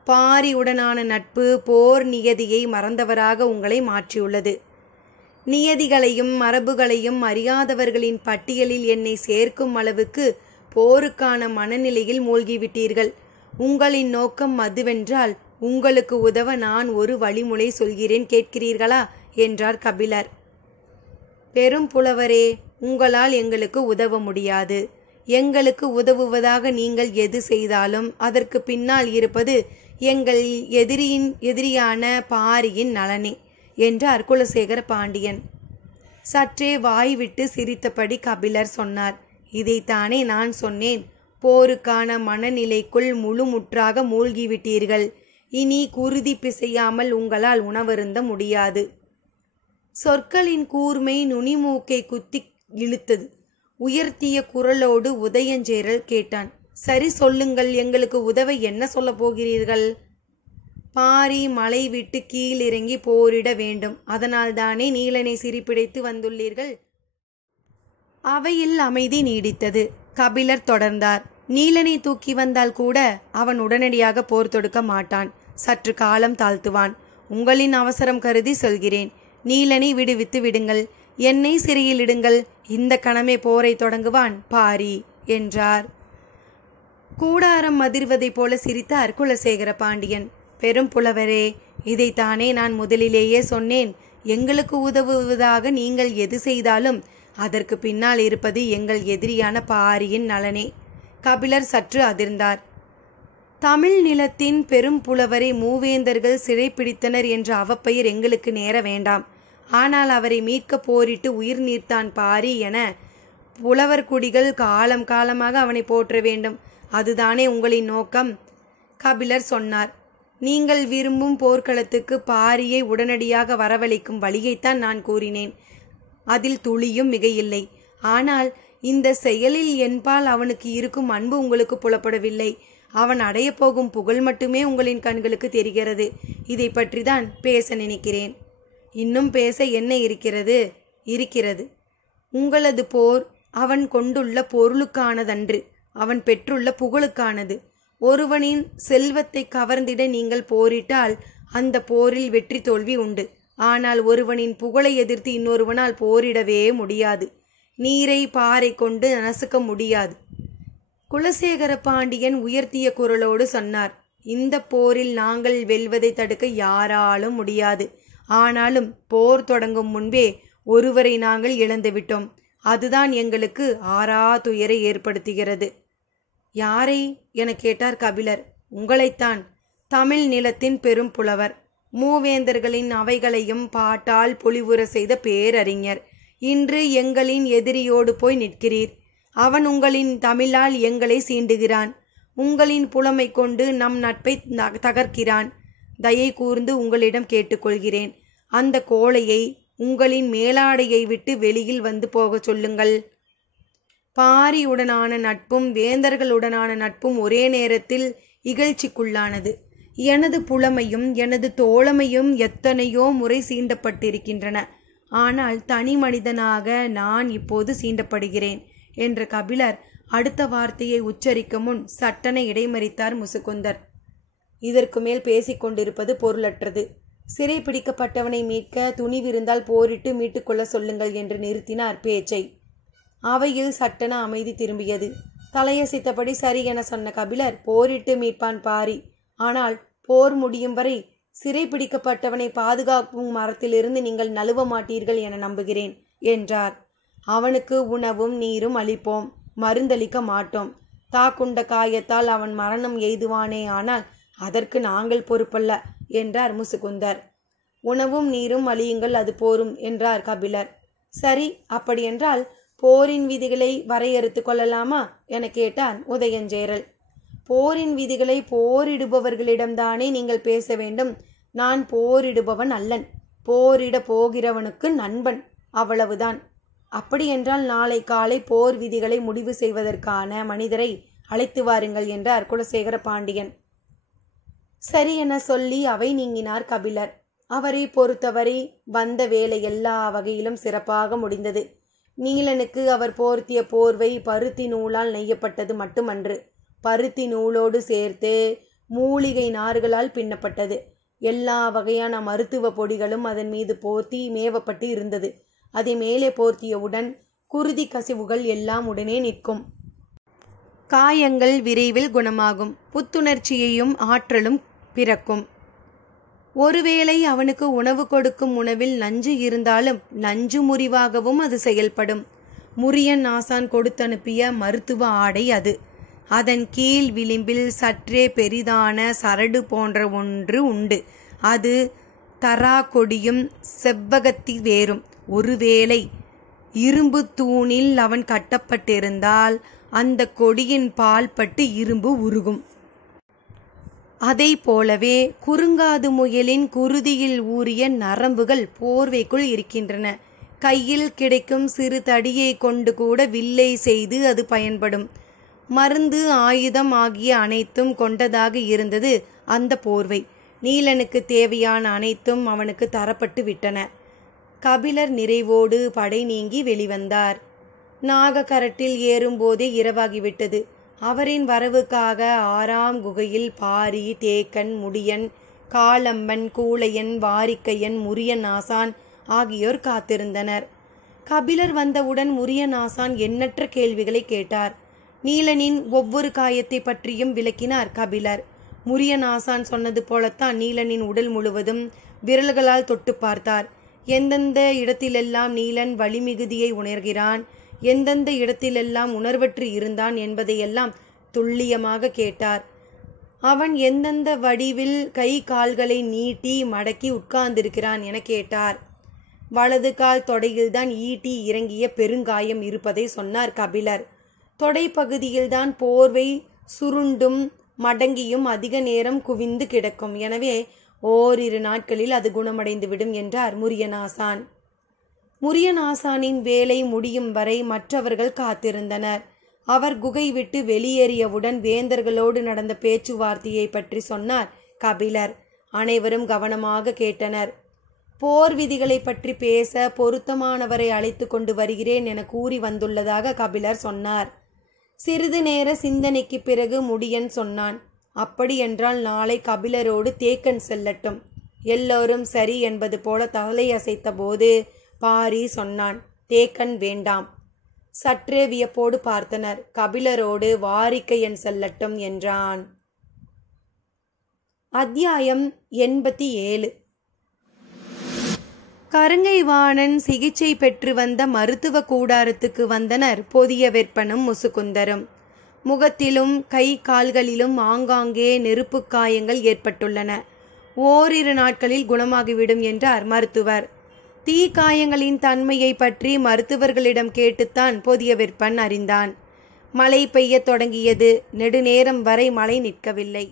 பாரியுடனான நட்பு போர் நியதியை மறந்தவராக உங்களை மாற்றியுள்ளது. நியதிகளையும் மரபுகளையும் அறியாதவர்களின் பட்டியலில் என்னை சேர்க்கும் அளவுக்கு போருக்கான மனநிலையில் மூழ்கிவிட்டீர்கள். உங்களின் நோக்கம் அதுவென்றால் உங்களுக்கு உதவ நான் ஒரு வழிமுறை சொல்கிறேன், கேட்கிறீர்களா என்றார் கபிலர். பெரும் புலவரே, உங்களால் எங்களுக்கு உதவ முடியாது. எங்களுக்கு உதவுவதாக நீங்கள் எது செய்தாலும் அதற்கு பின்னால் இருப்பது எங்கள் எதிரியான பாரியின் நலனே என்றார் குலசேகர பாண்டியன். சற்றே வாய்விட்டு சிரித்தபடி கபிலர் சொன்னார், இதைத்தானே நான் சொன்னேன். போருக்கான மனநிலைக்குள் முழுமுற்றாக மூழ்கிவிட்டீர்கள். இனி குருதி பிசையாமல் உங்களால் உணவருந்த முடியாது. சொற்களின் கூர்மை நுனிமூக்கை குத்தி இழுத்தது. உயர்த்திய குரலோடு உதயஞ்சேரல் கேட்டான், சரி சொல்லுங்கள், எங்களுக்கு உதவ என்ன சொல்ல போகிறீர்கள்? பாரி மலை விட்டு கீழிறங்கி போரிட வேண்டும். அதனால்தானே நீலனை சிறைப்பிடித்து வந்துள்ளீர்கள். அவையில் அமைதி நீடித்தது. கபிலர் தொடர்ந்தார், நீலனை தூக்கி வந்தால் கூட அவன் உடனடியாக போர் தொடுக்க மாட்டான். சற்று காலம் தாழ்த்துவான். உங்களின் அவசரம் கருதி சொல்கிறேன். நீலனை விடுவித்து விடுங்கள். என்னை சிறையில் இடுங்கள். இந்த கணமே போரை தொடங்குவான் பாரி என்றார். கூடாரம் அதிர்வதைப் போல சிரித்தார் குலசேகர பாண்டியன். பெரும் புலவரே, இதைத்தானே நான் முதலிலேயே சொன்னேன். எங்களுக்கு உதவுவதாக நீங்கள் எது செய்தாலும் அதற்கு பின்னால் இருப்பது எங்கள் எதிரியான பாரியின் நலனே. கபிலர் சற்று அதிர்ந்தார். தமிழ் நிலத்தின் பெரும் புலவரை மூவேந்தர்கள் சிறைப்பிடித்தனர் என்ற அவப்பெயர் எங்களுக்கு நேர வேண்டாம். ஆனால் அவரை மீட்க போரிட்டு உயிர் நீர்த்தான் பாரி என புலவர் குடிகள் காலம் காலமாக அவனை போற்ற வேண்டும். அதுதானே உங்களின் நோக்கம்? கபிலர் சொன்னார். நீங்கள் விரும்பும் போர்க்களத்துக்கு பாரியை உடனடியாக வரவழைக்கும் வழியைத்தான் நான் கூறினேன். அதில் துளியும் மிகையில்லை. ஆனால் இந்த செயலில் என்பால் அவனுக்கு இருக்கும் அன்பு உங்களுக்கு புலப்படவில்லை. அவன் அடைய போகும் புகழ் மட்டுமே உங்களின் கண்களுக்கு தெரிகிறது. இதை பற்றி தான் பேச நினைக்கிறேன். இன்னும் பேச என்ன இருக்கிறது? இருக்கிறது. உங்களது போர் அவன் கொண்டுள்ள பொருளுக்கானதன்று, அவன் பெற்றுள்ள புகழுக்கானது. ஒருவனின் செல்வத்தை கவர்ந்திட நீங்கள் போரிட்டால் அந்த போரில் வெற்றி தோல்வி உண்டு. ஆனால் ஒருவனின் புகழை எதிர்த்து இன்னொருவனால் போரிடவே முடியாது. நீரை பாறை கொண்டு நசுக்க முடியாது. குலசேகர பாண்டியன் உயர்த்திய குரலோடு சொன்னார், இந்த போரில் நாங்கள் வெல்வதை தடுக்க யாராலும் முடியாது. ஆனாலும் போர் தொடங்கும் முன்பே ஒருவரை நாங்கள் இழந்துவிட்டோம். அதுதான் எங்களுக்கு ஆறா துயரை ஏற்படுத்துகிறது. யாரை என கேட்டார் கபிலர். உங்களைத்தான். தமிழ் நிலத்தின் பெரும் புலவர், மூவேந்தர்களின் அவைகளையும் பாட்டால் பொலிவுற செய்த பேரறிஞர். இன்று எங்களின் எதிரியோடு போய் நிற்கிறீர். அவன் உங்களின் தமிழால் எங்களை சீண்டுகிறான். உங்களின் புலமை கொண்டு நம் நட்பை தகர்க்கிறான். தயை கூர்ந்து உங்களிடம் கேட்டுக்கொள்கிறேன், அந்த கோழையை உங்களின் மேலாடையை விட்டு வெளியில் வந்து போக சொல்லுங்கள். பாரியுடனான நட்பும் வேந்தர்களுடனான நட்பும் ஒரே நேரத்தில் இகழ்ச்சிக்குள்ளானது. எனது புலமையும் எனது தோழமையும் எத்தனையோ முறை சீண்டப்பட்டிருக்கின்றன. ஆனால் தனி மனிதனாக நான் இப்போது சீண்டப்படுகிறேன் என்ற கபிலர் அடுத்த வார்த்தையை உச்சரிக்க முன் சட்டென இடைமறித்தார் முசுகுந்தர். இதற்கு மேல் பேசிக்கொண்டிருப்பது பொருளற்றது. சிறை பிடிக்கப்பட்டவனை மீட்க துணிவிருந்தால் போரிட்டு மீட்டுக்கொள்ள சொல்லுங்கள் என்று நிறுத்தினார் பேச்சை. அவையில் சட்டென அமைதி திரும்பியது. தலையசைத்தபடி சரி என சொன்ன கபிலர், போரிட்டு மீட்பான் பாரி. ஆனால் போர் முடியும் வரை சிறை பிடிக்கப்பட்டவனை பாதுகாக்கும் மரத்திலிருந்து நீங்கள் நழுவ மாட்டீர்கள் என நம்புகிறேன் என்றார். அவனுக்கு உணவும் நீரும் அளிப்போம், மருந்தளிக்க மாட்டோம். தாக்குண்ட காயத்தால் அவன் மரணம் எய்துவானே, ஆனால் அதற்கு நாங்கள் பொறுப்பல்ல என்றார் முசுகுந்தர். உணவும் நீரும் அளியுங்கள், அது போரும் என்றார் கபிலர். சரி, அப்படியென்றால் போரின் விதிகளை வரையறுத்து கொள்ளலாமா என கேட்டான் உதயஞ்சேரல். போரின் விதிகளை போரிடுபவர்களிடம்தானே நீங்கள் பேச வேண்டும். நான் போரிடுபவன் அல்லன், போரிட போகிறவனுக்கு நண்பன் அவ்வளவுதான். அப்படியென்றால் நாளை காலை போர் விதிகளை முடிவு செய்வதற்கான மனிதரை அழைத்து வாருங்கள் என்றார் குலசேகர பாண்டியன். சரி என சொல்லி அவை நீங்கினார் கபிலர். அவரை பொறுத்தவரை வந்த வேலை எல்லா வகையிலும் சிறப்பாக முடிந்தது. நீலனுக்கு அவர் போர்த்திய போர்வை பருத்தி நூலால் நெய்யப்பட்டது மட்டுமன்று, பருத்தி நூலோடு சேர்த்து மூலிகை நார்களால் பின்னப்பட்டது. எல்லா வகையான மருத்துவ பொடிகளும் அதன் மீது போர்த்தி மேவப்பட்டு இருந்தது. அதை மேலே போர்த்தியவுடன் குருதி கசிவுகள் எல்லாம் உடனே நிற்கும். காயங்கள் விரைவில் குணமாகும். புத்துணர்ச்சியையும் ஆற்றலும் பிறக்கும். ஒருவேளை அவனுக்கு உணவு கொடுக்கும் உணவில் நஞ்சு இருந்தாலும் நஞ்சு முறிவாகவும் அது செயல்படும். முரியன் ஆசான் கொடுத்தனுப்பிய மருத்துவ ஆடை அது. அதன் கீழ் விளிம்பில் சற்றே பெரிதான சரடு போன்ற ஒன்று உண்டு. அது தரா கொடியும் செவ்வகத்தி வேரும். ஒருவேளை இரும்பு தூணில் அவன் கட்டப்பட்டிருந்தால் அந்த கொடியின் பால் பட்டு இரும்பு உருகும். அதை போலவே குறுங்காது முயலின் குருதியில் ஊறிய நரம்புகள் போர்வைக்குள் இருக்கின்றன. கையில் கிடைக்கும் சிறு தடியை கொண்டு கூட வில்லை செய்து அது பயன்படும். மருந்து ஆயுதம் ஆகிய அனைத்தும் கொண்டதாக இருந்தது அந்த போர்வை. நீலனுக்கு தேவையான அனைத்தும் அவனுக்கு தரப்பட்டு விட்டன. கபிலர் நிறைவோடு படை நீங்கி வெளிவந்தார். நாகக்கரட்டில் ஏறும்போதே இரவாகிவிட்டது. அவரின் வரவுக்காக 6ஆம் குகையில் பாரி, தேக்கன், முடியன், காளம்பன், கூழையன், வாரிக்கையன், முரியன் ஆசான் ஆகியோர் காத்திருந்தனர். கபிலர் வந்தவுடன் முரியன் ஆசான் எண்ணற்ற கேள்விகளை கேட்டார். நீலனின் ஒவ்வொரு காயத்தை பற்றியும் விளக்கினார் கபிலர். முரியன் ஆசான் சொன்னது போலத்தான் நீலனின் உடல் முழுவதும் விரல்களால் தொட்டு பார்த்தார். எந்தெந்த இடத்திலெல்லாம் நீலன் வலிமிகுதியை உணர்கிறான், எந்தெந்த இடத்திலெல்லாம் உணர்வற்று இருந்தான் என்பதையெல்லாம் துல்லியமாக கேட்டார். அவன் எந்தெந்த வடிவில் கை கால்களை நீட்டி மடக்கி உட்கார்ந்திருக்கிறான் என கேட்டார். வலது கால் தொடையில்தான் ஈட்டி இறங்கிய பெருங்காயம் இருப்பதை சொன்னார் கபிலர். தொடை பகுதியில்தான் போர்வை சுருண்டும் மடங்கியும் அதிக நேரம் குவிந்து கிடக்கும். எனவே ஓரிரு நாட்களில் அது குணமடைந்துவிடும் என்றார் முரியனாசான். முரியனாசானின் வேலை முடியும் வரை மற்றவர்கள் காத்திருந்தனர். அவர் குகை விட்டு வெளியேறியவுடன் வேந்தர்களோடு நடந்த பேச்சுவார்த்தையை பற்றி சொன்னார் கபிலர். அனைவரும் கவனமாக கேட்டனர். போர் விதிகளை பற்றி பேச பொருத்தமானவரை அழைத்து கொண்டு வருகிறேன் என கூறி வந்துள்ளதாக கபிலர் சொன்னார். சிறிது நேர சிந்தனைக்கு பிறகு முடியன் சொன்னான், அப்படியென்றால் நாளை கபிலரோடு தேக்கன் செல்லட்டும். எல்லோரும் சரி என்பது போல தலையசைத்த போது பாரி சொன்னான், தேக்கன் வேண்டாம். சற்றே வியப்போடு பார்த்தனர். கபிலரோடு வாரிக்கையன் செல்லட்டும் என்றான். அத்தியாயம் 87. கருங்கைவாணன் சிகிச்சை பெற்று வந்த மருத்துவ கூடாரத்துக்கு வந்தனர் பொதிய வெப்பனும் முசுகுந்தரும். முகத்திலும் கை கால்களிலும் ஆங்காங்கே நெருப்பு காயங்கள் ஏற்பட்டுள்ளன. ஓரிரு நாட்களில் குணமாகிவிடும் என்றார் மருத்துவர். தீக்காயங்களின் தன்மையை பற்றி மருத்துவர்களிடம் கேட்டுத்தான் பொதிய வெப்பன் அறிந்தான். மழை பெய்யத் தொடங்கியது. நெடுநேரம் வரை மழை நிற்கவில்லை.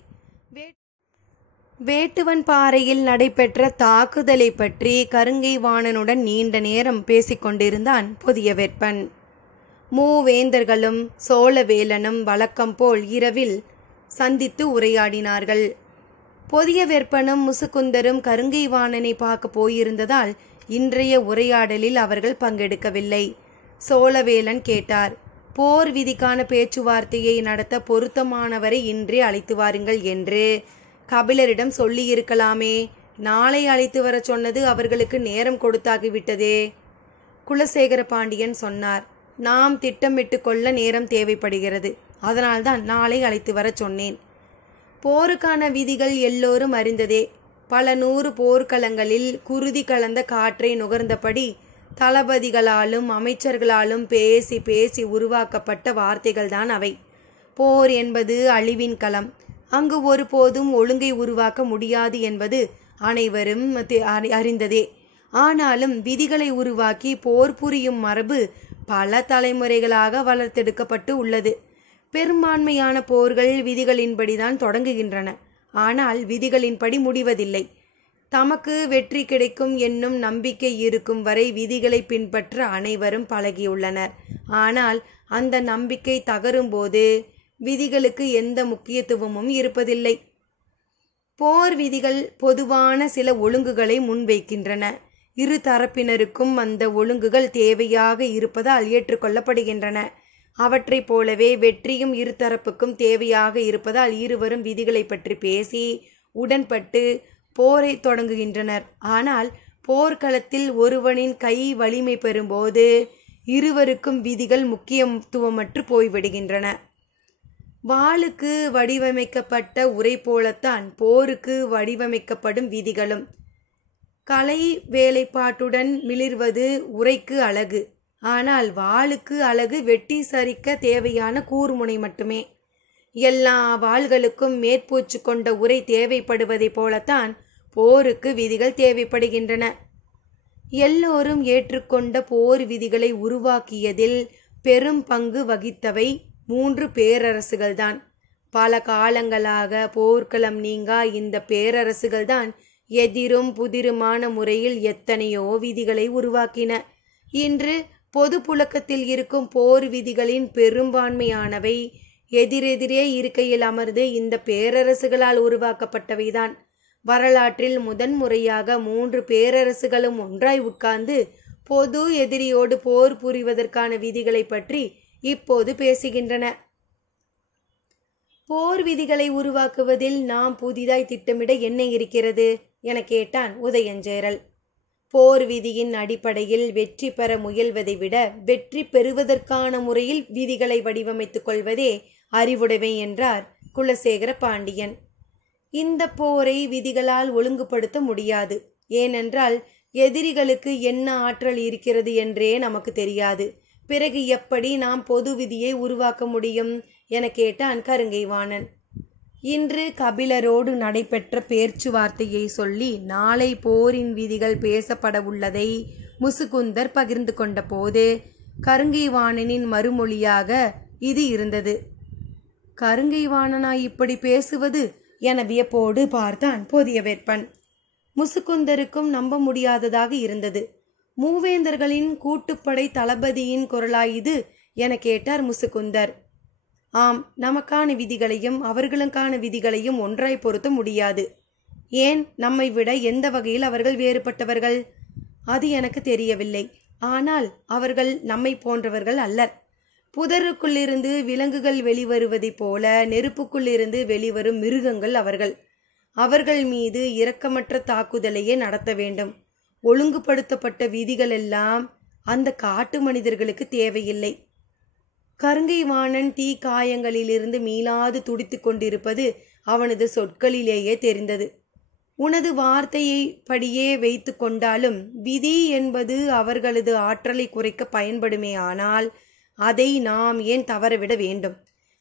வேட்டுவன் பாறையில் நடைபெற்ற தாக்குதலை பற்றி கருங்கைவாணனுடன் நீண்ட நேரம் பேசிக்கொண்டிருந்தான் பொதிய வெப்பன். மூவேந்தர்களும் சோழவேலனும் வழக்கம் போல் இரவில் சந்தித்து உரையாடினார்கள். பொதிய வெப்பனும் முசுகுந்தரும் கருங்கைவாணனை பார்க்க போயிருந்ததால் இன்றைய உரையாடலில் அவர்கள் பங்கெடுக்கவில்லை. சோழவேலன் கேட்டார், போர் விதிக்கான பேச்சுவார்த்தையை நடத்த பொருத்தமானவரை இன்றே அழைத்து வாருங்கள் என்று கபிலரிடம் சொல்லியிருக்கலாமே. நாளை அழைத்து வர சொன்னது அவர்களுக்கு நேரம் கொடுத்தாகிவிட்டதே. குலசேகர பாண்டியன் சொன்னார், நாம் திட்டமிட்டு கொள்ள நேரம் தேவைப்படுகிறது. அதனால்தான் நாளை அழைத்து வர சொன்னேன். போருக்கான விதிகள் எல்லோரும் அறிந்ததே. பல 100 போர்க்களங்களில் குருதி கலந்த காற்றை நுகர்ந்தபடி தளபதிகளாலும் அமைச்சர்களாலும் பேசி பேசி உருவாக்கப்பட்ட வார்த்தைகள்தான் அவை. போர் என்பது அழிவின் களம். அங்கு ஒருபோதும் ஒழுங்கை உருவாக்க முடியாது என்பது அனைவரும் அறிந்ததே. ஆனாலும் விதிகளை உருவாக்கி போர் புரியும் மரபு பல தலைமுறைகளாக வளர்த்தெடுக்கப்பட்டு உள்ளது. பெரும்பான்மையான போர்கள் விதிகளின்படிதான் தொடங்குகின்றன. ஆனால் விதிகளின்படி முடிவதில்லை. தமக்கு வெற்றி கிடைக்கும் என்னும் நம்பிக்கை இருக்கும் வரை விதிகளை பின்பற்ற அனைவரும் பழகியுள்ளனர். ஆனால் அந்த நம்பிக்கை தகரும்போது விதிகளுக்கு எந்த முக்கியத்துவமும் இருப்பதில்லை. போர் விதிகள் பொதுவான சில ஒழுங்குகளை முன்வைக்கின்றன. இரு தரப்பினருக்கும் அந்த ஒழுங்குகள் தேவையாக இருப்பதால் ஏற்றுக்கொள்ளப்படுகின்றன. அவற்றைப் போலவே வெற்றியும் இருதரப்புக்கும் தேவையாக இருப்பதால் இருவரும் விதிகளை பற்றி பேசி உடன்பட்டு போரை தொடங்குகின்றனர். ஆனால் போர்க்களத்தில் ஒருவனின் கை வலிமை பெறும்போது இருவருக்கும் விதிகள் முக்கியத்துவமற்று போய்விடுகின்றன. வாளுக்கு வடிவமைக்கப்பட்ட உரை போலத்தான் போருக்கு வடிவமைக்கப்படும் விதிகளும். கலை வேலைப்பாட்டுடன் மிளிர்வது உரைக்கு அழகு. ஆனால் வாளுக்கு அழகு வெட்டி சரிக்க தேவையான கூர்முனை மட்டுமே. எல்லா வாள்களுக்கும் மேற்பூச்சு கொண்ட உரை தேவைப்படுவதை போலத்தான் போருக்கு விதிகள் தேவைப்படுகின்றன. எல்லோரும் ஏற்றுக்கொண்ட போர் விதிகளை உருவாக்கியதில் பெரும் பங்கு வகித்தவை 3 பேரரசுகள்தான். பல காலங்களாக போர்க்களம் நீங்கா இந்த பேரரசுகள்தான் எதிரும் புதிருமான முறையில் எத்தனையோ விதிகளை உருவாக்கின. இன்று பொது புழக்கத்தில் இருக்கும் போர் விதிகளின் பெரும்பான்மையானவை எதிரெதிரே இருக்கையில் அமர்ந்து இந்த பேரரசுகளால் உருவாக்கப்பட்டவைதான். வரலாற்றில் முதன்முறையாக 3 பேரரசுகளும் ஒன்றாய் உட்கார்ந்து பொது எதிரியோடு போர் புரிவதற்கான விதிகளை பற்றி இப்போது பேசுகின்றன. போர் விதிகளை உருவாக்குவதில் நாம் புதிதாய் திட்டமிட என்ன இருக்கிறது என கேட்டான் உதயஞ்சேரல். போர் விதியின் அடிப்படையில் வெற்றி பெற முயல்வதை விட வெற்றி பெறுவதற்கான முறையில் விதிகளை வடிவமைத்துக் கொள்வதே அறிவுடைமை என்றார் குலசேகர பாண்டியன். இந்த போரை விதிகளால் ஒழுங்குபடுத்த முடியாது. ஏனென்றால் எதிரிகளுக்கு என்ன ஆற்றல் இருக்கிறது என்றே நமக்கு தெரியாது. பிறகு எப்படி நாம் பொது விதியை உருவாக்க முடியும் என கேட்டான் கருங்கைவாணன். இன்று கபிலரோடு நடைபெற்ற பேச்சுவார்த்தையை சொல்லி நாளை போரின் விதிகள் பேசப்பட உள்ளதை முசுகுந்தர் பகிர்ந்து கொண்ட போது கருங்கைவாணனின் மறுமொழியாக இது இருந்தது. கருங்கைவாணனாய் இப்படி பேசுவது என வியப்போடு பார்த்தான் போதியவேற்பன். முசுகுந்தருக்கும் நம்ப முடியாததாக இருந்தது. மூவேந்தர்களின் கூட்டுப்படை தளபதியின் குரலாய் இது என கேட்டார் முசுகுந்தர். ஆம், நமக்கான விதிகளையும் அவர்களுக்கான விதிகளையும் ஒன்றாய் பொருத்த முடியாது. ஏன், நம்மை விட எந்த வகையில் அவர்கள் வேறுபட்டவர்கள்? அது எனக்கு தெரியவில்லை. ஆனால் அவர்கள் நம்மை போன்றவர்கள் அல்லர். புதருக்குள்ளிருந்து விலங்குகள் வெளிவருவதைப் போல நெருப்புக்குள்ளிருந்து வெளிவரும் மிருகங்கள் அவர்கள். அவர்கள் மீது இரக்கமற்ற தாக்குதலையே நடத்த வேண்டும். ஒழுங்குபடுத்தப்பட்ட விதிகள் எல்லாம் அந்த காட்டு மனிதர்களுக்கு தேவையில்லை. கருங்கைவாணன் தீ காயங்களிலிருந்து மீளாது துடித்து கொண்டிருப்பது அவனது சொற்களிலேயே தெரிந்தது. உனது வார்த்தையை படியே வைத்து கொண்டாலும் விதி என்பது அவர்களது ஆற்றலை குறைக்க பயன்படுமே. ஆனால் அதை நாம் ஏன் தவறவிட வேண்டும்?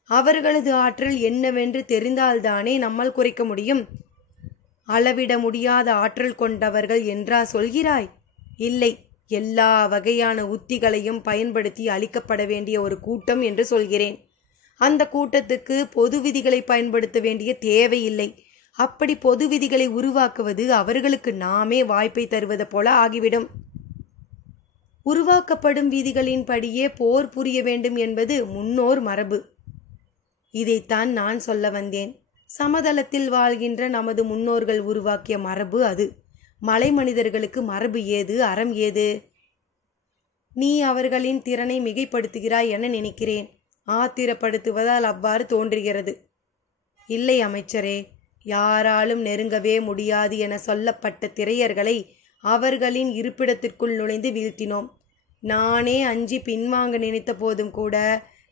அவர்களது ஆற்றல் என்னவென்று தெரிந்தால்தானே நம்மால் குறைக்க முடியும். அளவிட முடியாத ஆற்றல் கொண்டவர்கள் என்றா சொல்கிறாய்? இல்லை, எல்லா வகையான உத்திகளையும் பயன்படுத்தி அளிக்கப்பட வேண்டிய ஒரு கூட்டம் என்று சொல்கிறேன். அந்த கூட்டத்துக்கு பொது விதிகளை பயன்படுத்த வேண்டிய தேவையில்லை. அப்படி பொது விதிகளை உருவாக்குவது அவர்களுக்கு நாமே வாய்ப்பை தருவது போல ஆகிவிடும். உருவாக்கப்படும் விதிகளின் படியே போர் புரிய வேண்டும் என்பது முன்னோர் மரபு. இதைத்தான் நான் சொல்ல வந்தேன். சமதளத்தில் வாழ்கின்ற நமது முன்னோர்கள் உருவாக்கிய மரபு அது. மலை மனிதர்களுக்கு மரபு ஏது, அறம் ஏது? நீ அவர்களின் திறனை மிகைப்படுத்துகிறாய் என நினைக்கிறேன். ஆத்திரப்படுத்துவதால் அவ்வாறு தோன்றுகிறது. இல்லை அமைச்சரே, யாராலும் நெருங்கவே முடியாது என சொல்லப்பட்ட திரையர்களை அவர்களின் இருப்பிடத்திற்குள் நுழைந்து வீழ்த்தினோம். நானே அஞ்சி பின்வாங்க நினைத்த போதும் கூட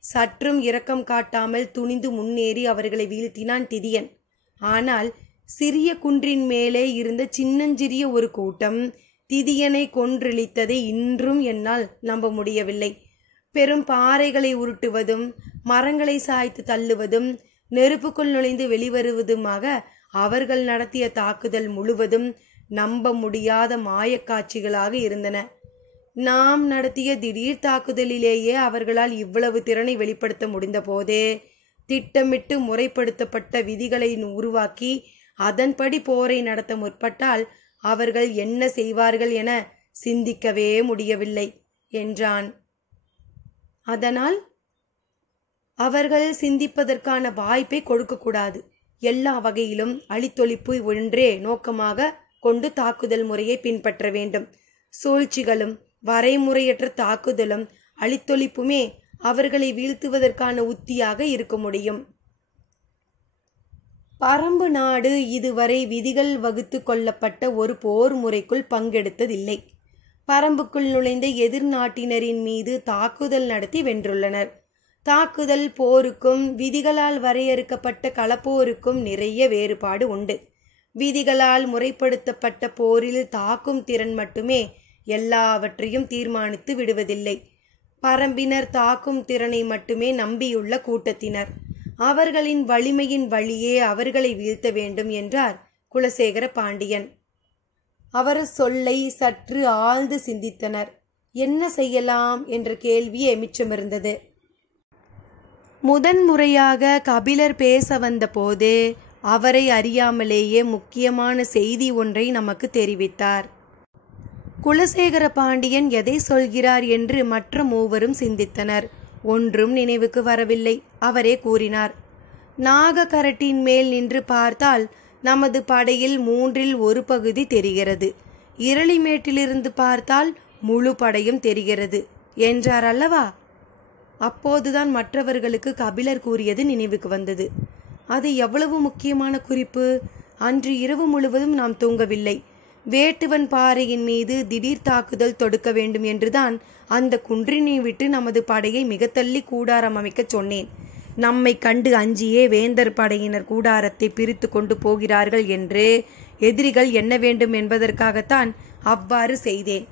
சற்றும் இரக்கம் காட்டாமல் துணிந்து முன்னேறி அவர்களை வீழ்த்தினான் திதியன். ஆனால் சிறிய குன்றின் மேலே இருந்த சின்னஞ்சிறிய ஒரு கூட்டம் திதியனை கொன்றளித்ததை இன்றும் என்னால் நம்ப முடியவில்லை. பெரும் பாறைகளை உருட்டுவதும் மரங்களை சாய்த்து தள்ளுவதும் நெருப்புக்குள் நுழைந்து வெளிவருவதுமாக அவர்கள் நடத்திய தாக்குதல் முழுவதும் நம்ப முடியாத மாயக்காட்சிகளாக இருந்தன. நாம் நடத்திய திடீர் தாக்குதலிலேயே அவர்களால் இவ்வளவு திறனை வெளிப்படுத்த முடிந்த போதே திட்டமிட்டு முறைப்படுத்தப்பட்ட விதிகளை உருவாக்கி அதன்படி போரை நடத்த முற்பட்டால் அவர்கள் என்ன செய்வார்கள் என சிந்திக்கவே முடியவில்லை என்றான். அதனால் அவர்கள் சிந்திப்பதற்கான வாய்ப்பை கொடுக்கக்கூடாது. எல்லா வகையிலும் அழித்தொழிப்பு ஒன்றே நோக்கமாக கொண்டு தாக்குதல் முறையை பின்பற்ற வேண்டும். சூழ்ச்சிகளும் வரைமுறையற்ற தாக்குதலும் அழித்தொழிப்புமே அவர்களை வீழ்த்துவதற்கான உத்தியாக இருக்க முடியும். பரம்பு நாடு இதுவரை விதிகள் வகுத்து கொள்ளப்பட்ட ஒரு போர் முறைக்குள் பங்கெடுத்ததில்லை. பரம்புக்குள் நுழைந்த எதிர் நாட்டினரின் மீது தாக்குதல் நடத்தி வென்றுள்ளனர். தாக்குதல் போருக்கும் விதிகளால் வரையறுக்கப்பட்ட களப்போருக்கும் நிறைய வேறுபாடு உண்டு. விதிகளால் முறைப்படுத்தப்பட்ட போரில் தாக்கும் திறன் மட்டுமே எல்லாவற்றையும் தீர்மானித்து விடுவதில்லை. பரம்பினர் தாக்கும் திறனை மட்டுமே நம்பியுள்ள கூட்டத்தினர். அவர்களின் வலிமையின் வழியே அவர்களை வீழ்த்த வேண்டும் என்றார் குலசேகர பாண்டியன். அவர் சொல்லை சற்று ஆழ்ந்து சிந்தித்தனர். என்ன செய்யலாம் என்ற கேள்வியே மிச்சமிருந்தது. முதன்முறையாக கபிலர் பேச வந்த போது அவரை அறியாமலேயே முக்கியமான செய்தி ஒன்றை நமக்கு தெரிவித்தார். குலசேகர பாண்டியன் எதை சொல்கிறார் என்று மற்ற மூவரும் சிந்தித்தனர். ஒன்றும் நினைவுக்கு வரவில்லை. அவரே கூறினார், நாகக்கரட்டின் மேல் நின்று பார்த்தால் நமது படையில் 1/3 பகுதி தெரிகிறது. இரளிமேட்டிலிருந்து பார்த்தால் முழு படையும் தெரிகிறது என்றார் அல்லவா? அப்போதுதான் மற்றவர்களுக்கு கபிலர் கூறியது நினைவுக்கு வந்தது. அது எவ்வளவு முக்கியமான குறிப்பு! அன்று இரவு முழுவதும் நாம் தூங்கவில்லை. வேட்டுவன் பாறையின் மீது திடீர் தாக்குதல் தொடுக்க வேண்டும் என்றுதான் அந்த குன்றினை விட்டு நமது படையை மிக தள்ளி கூடாரம் அமைக்க சொன்னேன். நம்மை கண்டு அஞ்சியே வேந்தர் படையினர் கூடாரத்தை பிரித்து கொண்டு போகிறார்கள் என்று எதிரிகள் எண்ண வேண்டும் என்பதற்காகத்தான் அவ்வாறு செய்தேன்.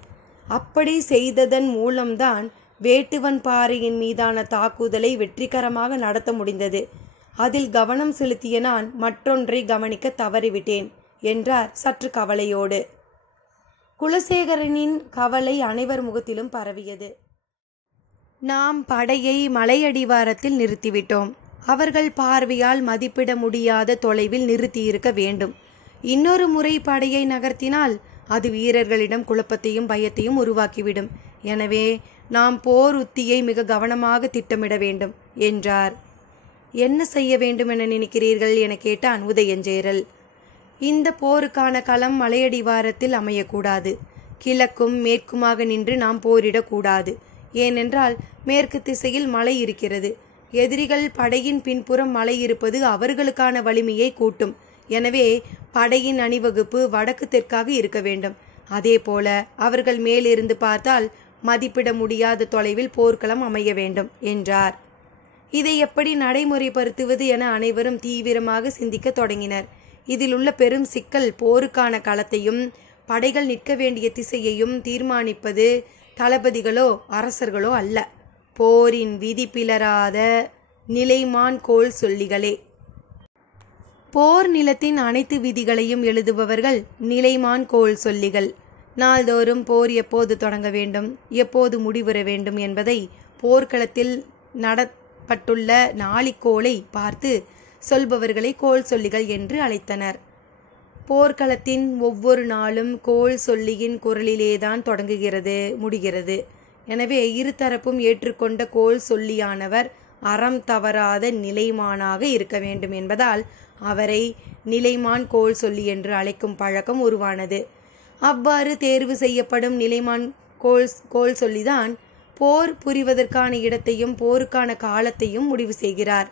அப்படி செய்ததன் மூலம்தான் வேட்டுவன் பாறையின் மீதான தாக்குதலை வெற்றிகரமாக நடத்த முடிந்தது. அதில் கவனம் செலுத்திய நான் மற்றொன்றை கவனிக்க தவறிவிட்டேன் என்றார் சற்று கவலையோடு. குலசேகரனின் கவலை அனைவர் முகத்திலும் பரவியது. நாம் படையை மலையடிவாரத்தில் நிறுத்திவிட்டோம். அவர்கள் பார்வையால் மதிப்பிட முடியாத தொலைவில் நிறுத்தியிருக்க வேண்டும். இன்னொரு முறை படையை நகர்த்தினால் அது வீரர்களிடம் குழப்பத்தையும் பயத்தையும் உருவாக்கிவிடும். எனவே நாம் போர் உத்தியை மிக கவனமாக திட்டமிட வேண்டும் என்றார். என்ன செய்ய வேண்டும் என நினைக்கிறீர்கள் என கேட்டான் உதயஞ்சேரல். இந்த போருக்கான களம் மலையடிவாரத்தில் அமையக்கூடாது. கிழக்கும் மேற்குமாக நின்று நாம் போரிடக்கூடாது. ஏனென்றால் மேற்கு திசையில் மலை இருக்கிறது. எதிரிகள் படையின் பின்புறம் மலை இருப்பது அவர்களுக்கான வலிமையை கூட்டும். எனவே படையின் அணிவகுப்பு வடக்கு தெற்காக இருக்க வேண்டும். அதே போல அவர்கள் மேலிருந்து பார்த்தால் மதிப்பிட முடியாத தொலைவில் போர்க்களம் அமைய வேண்டும் என்றார். இதை எப்படி நடைமுறைப்படுத்துவது என அனைவரும் தீவிரமாக சிந்திக்க தொடங்கினர். இதில் உள்ள பெரும் சிக்கல் போருக்கான களத்தையும் படைகள் நிற்க வேண்டிய திசையையும் தீர்மானிப்பது தளபதிகளோ அரசர்களோ அல்ல, போரின் விதி பிளராத நிலைமான் கோல் சொல்லிகளே. போர் நிலத்தின் அனைத்து விதிகளையும் எழுதுபவர்கள் நிலைமான் கோல் சொல்லிகள். நாள்தோறும் போர் எப்போது தொடங்க வேண்டும், எப்போது முடிவுற வேண்டும் என்பதை போர்க்களத்தில் நடப்பட்டுள்ள நாளிக்கோளை பார்த்து சொல்பவர்களை கோல் சொல்லிகள் என்று அழைத்தனர். போர்க்களத்தின் ஒவ்வொரு நாளும் கோல் சொல்லியின் குரலிலேதான் தொடங்குகிறது, முடிகிறது. எனவே இருதரப்பும் ஏற்றுக்கொண்ட கோல் சொல்லியானவர் அறம் தவறாத நிலைமானாக இருக்க வேண்டும் என்பதால் அவரை நிலைமான் கோல் சொல்லி என்று அழைக்கும் பழக்கம் உருவானது. அவ்வாறு தேர்வு செய்யப்படும் நிலைமான் கோல் சொல்லிதான் போர் புரிவதற்கான இடத்தையும் போருக்கான காலத்தையும் முடிவு செய்கிறார்.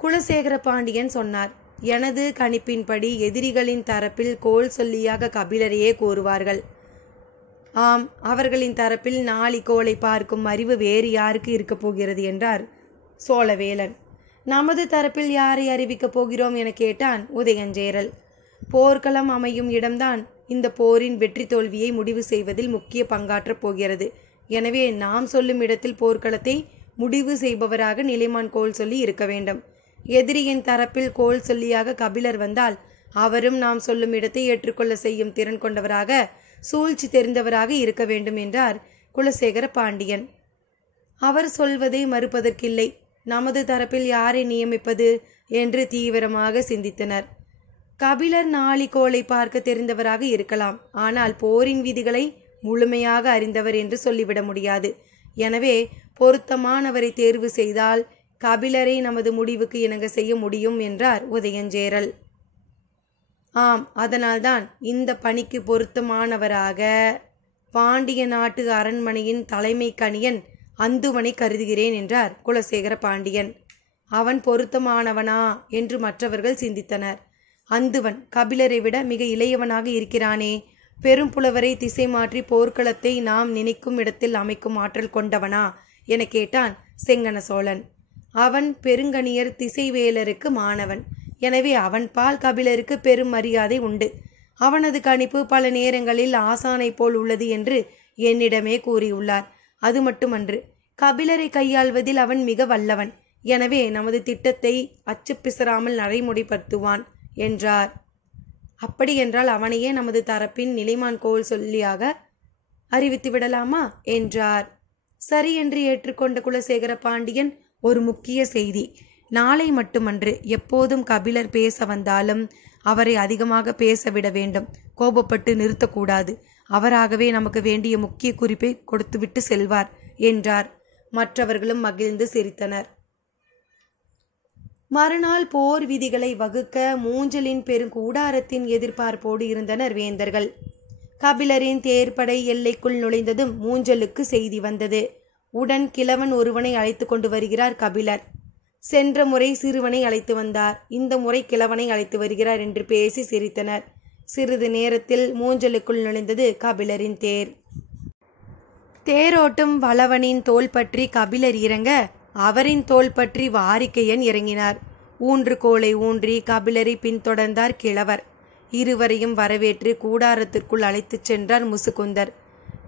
குலசேகர பாண்டியன் சொன்னார், எனது கணிப்பின்படி எதிரிகளின் தரப்பில் கோல் சொல்லியாக கபிலரையே கூறுவார்கள். ஆம், அவர்களின் தரப்பில் நாளிக்கோளை பார்க்கும் அறிவு வேறு யாருக்கு இருக்கப் போகிறது என்றார் சோழவேலன். நமது தரப்பில் யாரை அறிவிக்கப் போகிறோம் என கேட்டான் உதயஞ்சேரல். போர்க்களம் அமையும் இடம்தான் இந்த போரின் வெற்றி தோல்வியை முடிவு செய்வதில் முக்கிய பங்காற்றப் போகிறது. எனவே நாம் சொல்லும் இடத்தில் போர்க்களத்தை முடிவு செய்பவராக நிலைமான் கோல் சொல்லி இருக்க வேண்டும். எதிரியின் தரப்பில் கோல் சொல்லியாக கபிலர் வந்தால் அவரும் நாம் சொல்லும் இடத்தை ஏற்றுக்கொள்ள செய்யும் திறன் கொண்டவராக, சூழ்ச்சி தெரிந்தவராக இருக்க வேண்டும் என்றார் குலசேகர பாண்டியன். அவர் சொல்வதை மறுப்பதற்கில்லை. நமது தரப்பில் யாரை நியமிப்பது என்று தீவிரமாக சிந்தித்தனர். கபிலர் நாளிகோளை பார்க்க தெரிந்தவராக இருக்கலாம், ஆனால் போரின் விதிகளை முழுமையாக அறிந்தவர் என்று சொல்லிவிட முடியாது. எனவே பொருத்தமானவரை தேர்வு செய்தால் கபிலரை நமது முடிவுக்கு இணங்க செய்ய முடியும் என்றார் உதயஞ்சேரல். ஆம், அதனால்தான் இந்த பணிக்கு பொருத்தமானவராக பாண்டிய நாட்டு அரண்மனையின் தலைமை கணியன் அந்துவனை கருதுகிறேன் என்றார் குலசேகர பாண்டியன். அவன் பொருத்தமானவனா என்று மற்றவர்கள் சிந்தித்தனர். அந்துவன் கபிலரை விட மிக இளையவனாக இருக்கிறானே, பெரும் புலவரை திசை மாற்றி போர்க்களத்தை நாம் நினைக்கும் இடத்தில் அமைக்கும் ஆற்றல் கொண்டவனா என கேட்டான் செங்கன சோழன். அவன் பெருங்கணியர் திசைவேலருக்கு மாணவன். எனவே அவன் பால் கபிலருக்கு பெரும் மரியாதை உண்டு. அவனது கணிப்பு பல நேரங்களில் ஆசானை போல் உள்ளது என்று என்னிடமே கூறியுள்ளார். அது மட்டுமன்று, கபிலரை கையாள்வதில் அவன் மிக வல்லவன். எனவே நமது திட்டத்தை அச்சு பிசறாமல் நடைமுறைப்படுத்துவான் என்றார். அப்படியென்றால் அவனையே நமது தரப்பின் நிலைமான் கோல் சொல்லியாக அறிவித்து விடலாமா என்றார். சரி என்று ஏற்றுக்கொண்ட குலசேகர பாண்டியன், ஒரு முக்கிய செய்தி. நாளை மட்டுமன்று, எப்போதும் கபிலர் பேச வந்தாலும் அவரை அதிகமாக பேசவிட வேண்டும். கோபப்பட்டு நிறுத்தக்கூடாது. அவராகவே நமக்கு வேண்டிய முக்கிய குறிப்பை கொடுத்துவிட்டு செல்வார் என்றார். மற்றவர்களும் மகிழ்ந்து சிரித்தனர். மறுநாள் போர் விதிகளை வகுக்க மூஞ்சலின் பெருங்கூடாரத்தின் எதிர்பார்ப்போடு இருந்தனர் வேந்தர்கள். கபிலரின் தேர்ப்படை எல்லைக்குள் நுழைந்ததும் மூஞ்சலுக்கு செய்தி வந்தது. உடன் கிழவன் ஒருவனை அழைத்து கொண்டு வருகிறார் கபிலர். சென்ற முறை சிறுவனை அழைத்து வந்தார், இந்த முறை கிழவனை அழைத்து வருகிறார் என்று பேசி சிரித்தனர். சிறிது நேரத்தில் மூஞ்சலுக்குள் நுழைந்தது கபிலரின் தேர். தேரோட்டும் வளவனின் தோள் பற்றி கபிலர் இறங்க, அவரின் தோள் பற்றி வாரிக்கையன் இறங்கினார். ஊன்றுகோலை ஊன்றி கபிலரை பின்தொடர்ந்தார் கிழவர். இருவரையும் வரவேற்று கூடாரத்திற்குள் அழைத்துச் சென்றார் முசுகுந்தர்.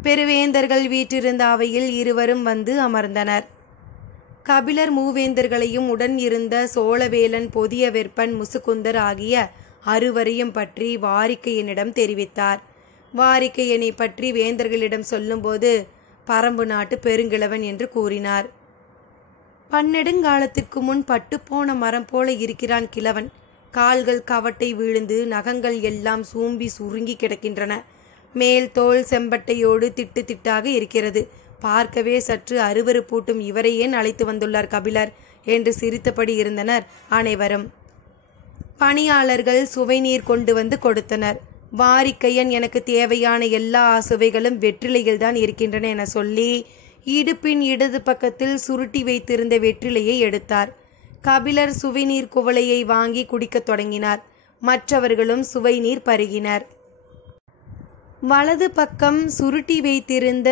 பெருவேந்தர்கள் வீற்றிருந்த அவையில் இருவரும் வந்து அமர்ந்தனர். கபிலர் மூவேந்தர்களையும் உடன் இருந்த சோழவேலன், பொதிய வெப்பன், முசுகுந்தர் ஆகிய அறுவரையும் பற்றி வாரிக்கையனிடம் தெரிவித்தார். வாரிக்கையனை பற்றி வேந்தர்களிடம் சொல்லும்போது பரம்பு நாட்டு பெருங்கிழவன் என்று கூறினார். பன்னெடுங்காலத்திற்கு முன் பட்டுப்போன மரம் போல இருக்கிறான் கிழவன். கால்கள் கவட்டை விழுந்து நகங்கள் எல்லாம் சூம்பி சுருங்கி கிடக்கின்றன. மேல் தோல் செம்பட்டையோடு திட்டு திட்டாக இருக்கிறது. பார்க்கவே சற்று அருவருப்பூட்டும் இவரை ஏன் அழைத்து வந்துள்ளார் கபிலர் என்று சிரித்தபடி இருந்தனர் அனைவரும். பணியாளர்கள் சுவை நீர் கொண்டு வந்து கொடுத்தனர். வாரிக்கையன், எனக்கு தேவையான எல்லா சுவைகளும் வெற்றிலையில்தான் இருக்கின்றன என சொல்லி இடுப்பின் இடது பக்கத்தில் சுருட்டி வைத்திருந்த வெற்றிலையை எடுத்தார். கபிலர் சுவை நீர் குவளையை வாங்கி குடிக்கத் தொடங்கினார். மற்றவர்களும் சுவை நீர் பருகினர். வலது பக்கம் சுருட்டி வைத்திருந்த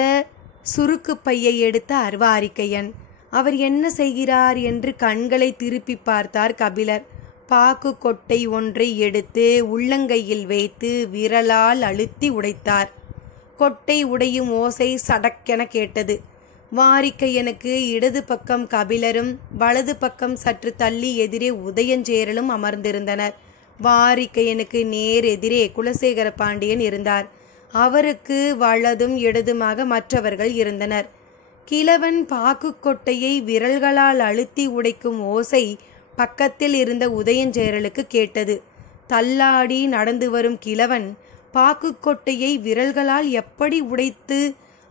சுருக்கு பையை எடுத்தார் வாரிக்கையன். அவர் என்ன செய்கிறார் என்று கண்களை திருப்பி பார்த்தார் கபிலர். பாக்கு கொட்டை ஒன்றை எடுத்து உள்ளங்கையில் வைத்து விரலால் அழுத்தி உடைத்தார். கொட்டை உடையும் ஓசை சடக்கென கேட்டது. வாரிக்கையனுக்கு இடது பக்கம் கபிலரும், வலது பக்கம் சற்று தள்ளி எதிரே உதயஞ்சேரலும் அமர்ந்திருந்தனர். வாரிக்கையனுக்கு நேர் எதிரே குலசேகர பாண்டியன் இருந்தார். அவருக்கு வலதும் இடதுமாக மற்றவர்கள் இருந்தனர். கிழவன் பாக்கு கொட்டையை விரல்களால் அழுத்தி உடைக்கும் ஓசை பக்கத்தில் இருந்த உதயஞ்சேரலுக்கு கேட்டது. தள்ளாடி நடந்து வரும் கிழவன் பாக்கு கொட்டையை விரல்களால் எப்படி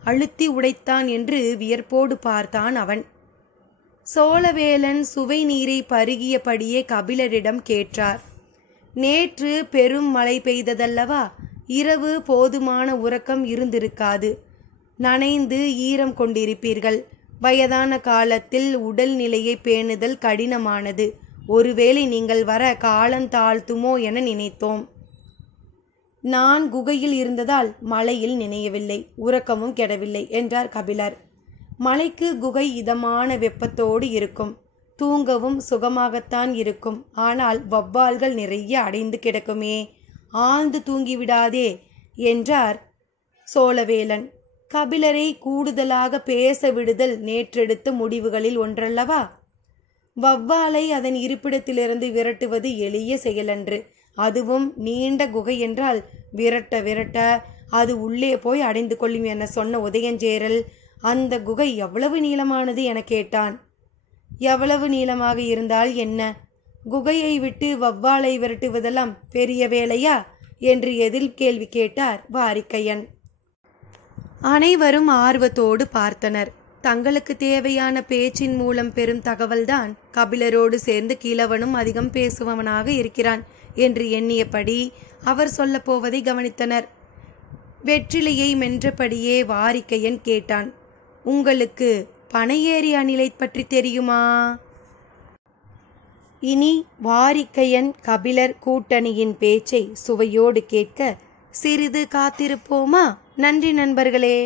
அழுத்தி உடைத்தான் என்று வியர்ப்போடு பார்த்தான் அவன். சோழவேலன் சுவை நீரை பருகியபடியே கபிலரிடம் கேட்டார். நேற்று பெரும் மழை பெய்ததல்லவா? இரவு போதுமான உறக்கம் இருந்திருக்காது. நனைந்து ஈரம் கொண்டிருப்பீர்கள். வயதான காலத்தில் உடல் நிலையை பேணுதல் கடினமானது. ஒருவேளை நீங்கள் வர காலந்தாழ்த்துமோ என நினைத்தோம். நான் குகையில் இருந்ததால் மழையில் நினையவில்லை, உறக்கமும் கெடவில்லை என்றார் கபிலர். மலைக்கு குகை இதமான வெப்பத்தோடு இருக்கும். தூங்கவும் சுகமாகத்தான் இருக்கும். ஆனால் வவ்வால்கள் நிறைய அடைந்து கிடக்குமே, ஆழ்ந்து தூங்கிவிடாதே என்றார் சோழவேலன். கபிலரை கூடுதலாக பேச விடுதல் நேற்றெடுத்த முடிவுகளில் ஒன்றல்லவா? வவ்வாலை அதன் இருப்பிடத்திலிருந்து விரட்டுவது எளிய செயலன்று. அதுவும் நீண்ட குகை என்றால் விரட்ட விரட்ட அது உள்ளே போய் அடைந்து கொள்ளும் என சொன்ன உதயஞ்சேரல், அந்த குகை எவ்வளவு நீளமானது என கேட்டான். எவ்வளவு நீளமாக இருந்தால் என்ன? குகையை விட்டு வவ்வாலை விரட்டுவதெல்லாம் பெரிய வேலையா என்று எதில் கேள்வி கேட்டார் வாரிக்கையன். அனைவரும் ஆர்வத்தோடு பார்த்தனர். தங்களுக்கு தேவையான பேச்சின் மூலம் பெறும் தகவல்தான் கபிலரோடு சேர்ந்து கிழவனும் அதிகம் பேசுபவனாக இருக்கிறான் என்று எண்ணியபடி அவர் சொல்ல போவதை கவனித்தனர். வெற்றிலையை மென்றபடியே வாரிக்கையன் கேட்டான், உங்களுக்கு பனையேறி அணிலை பற்றி தெரியுமா? இனி வாரிக்கையன் கபிலர் கூட்டணியின் பேச்சை சுவையோடு கேட்க சிறிது காத்திருப்போமா? நன்றி நண்பர்களே.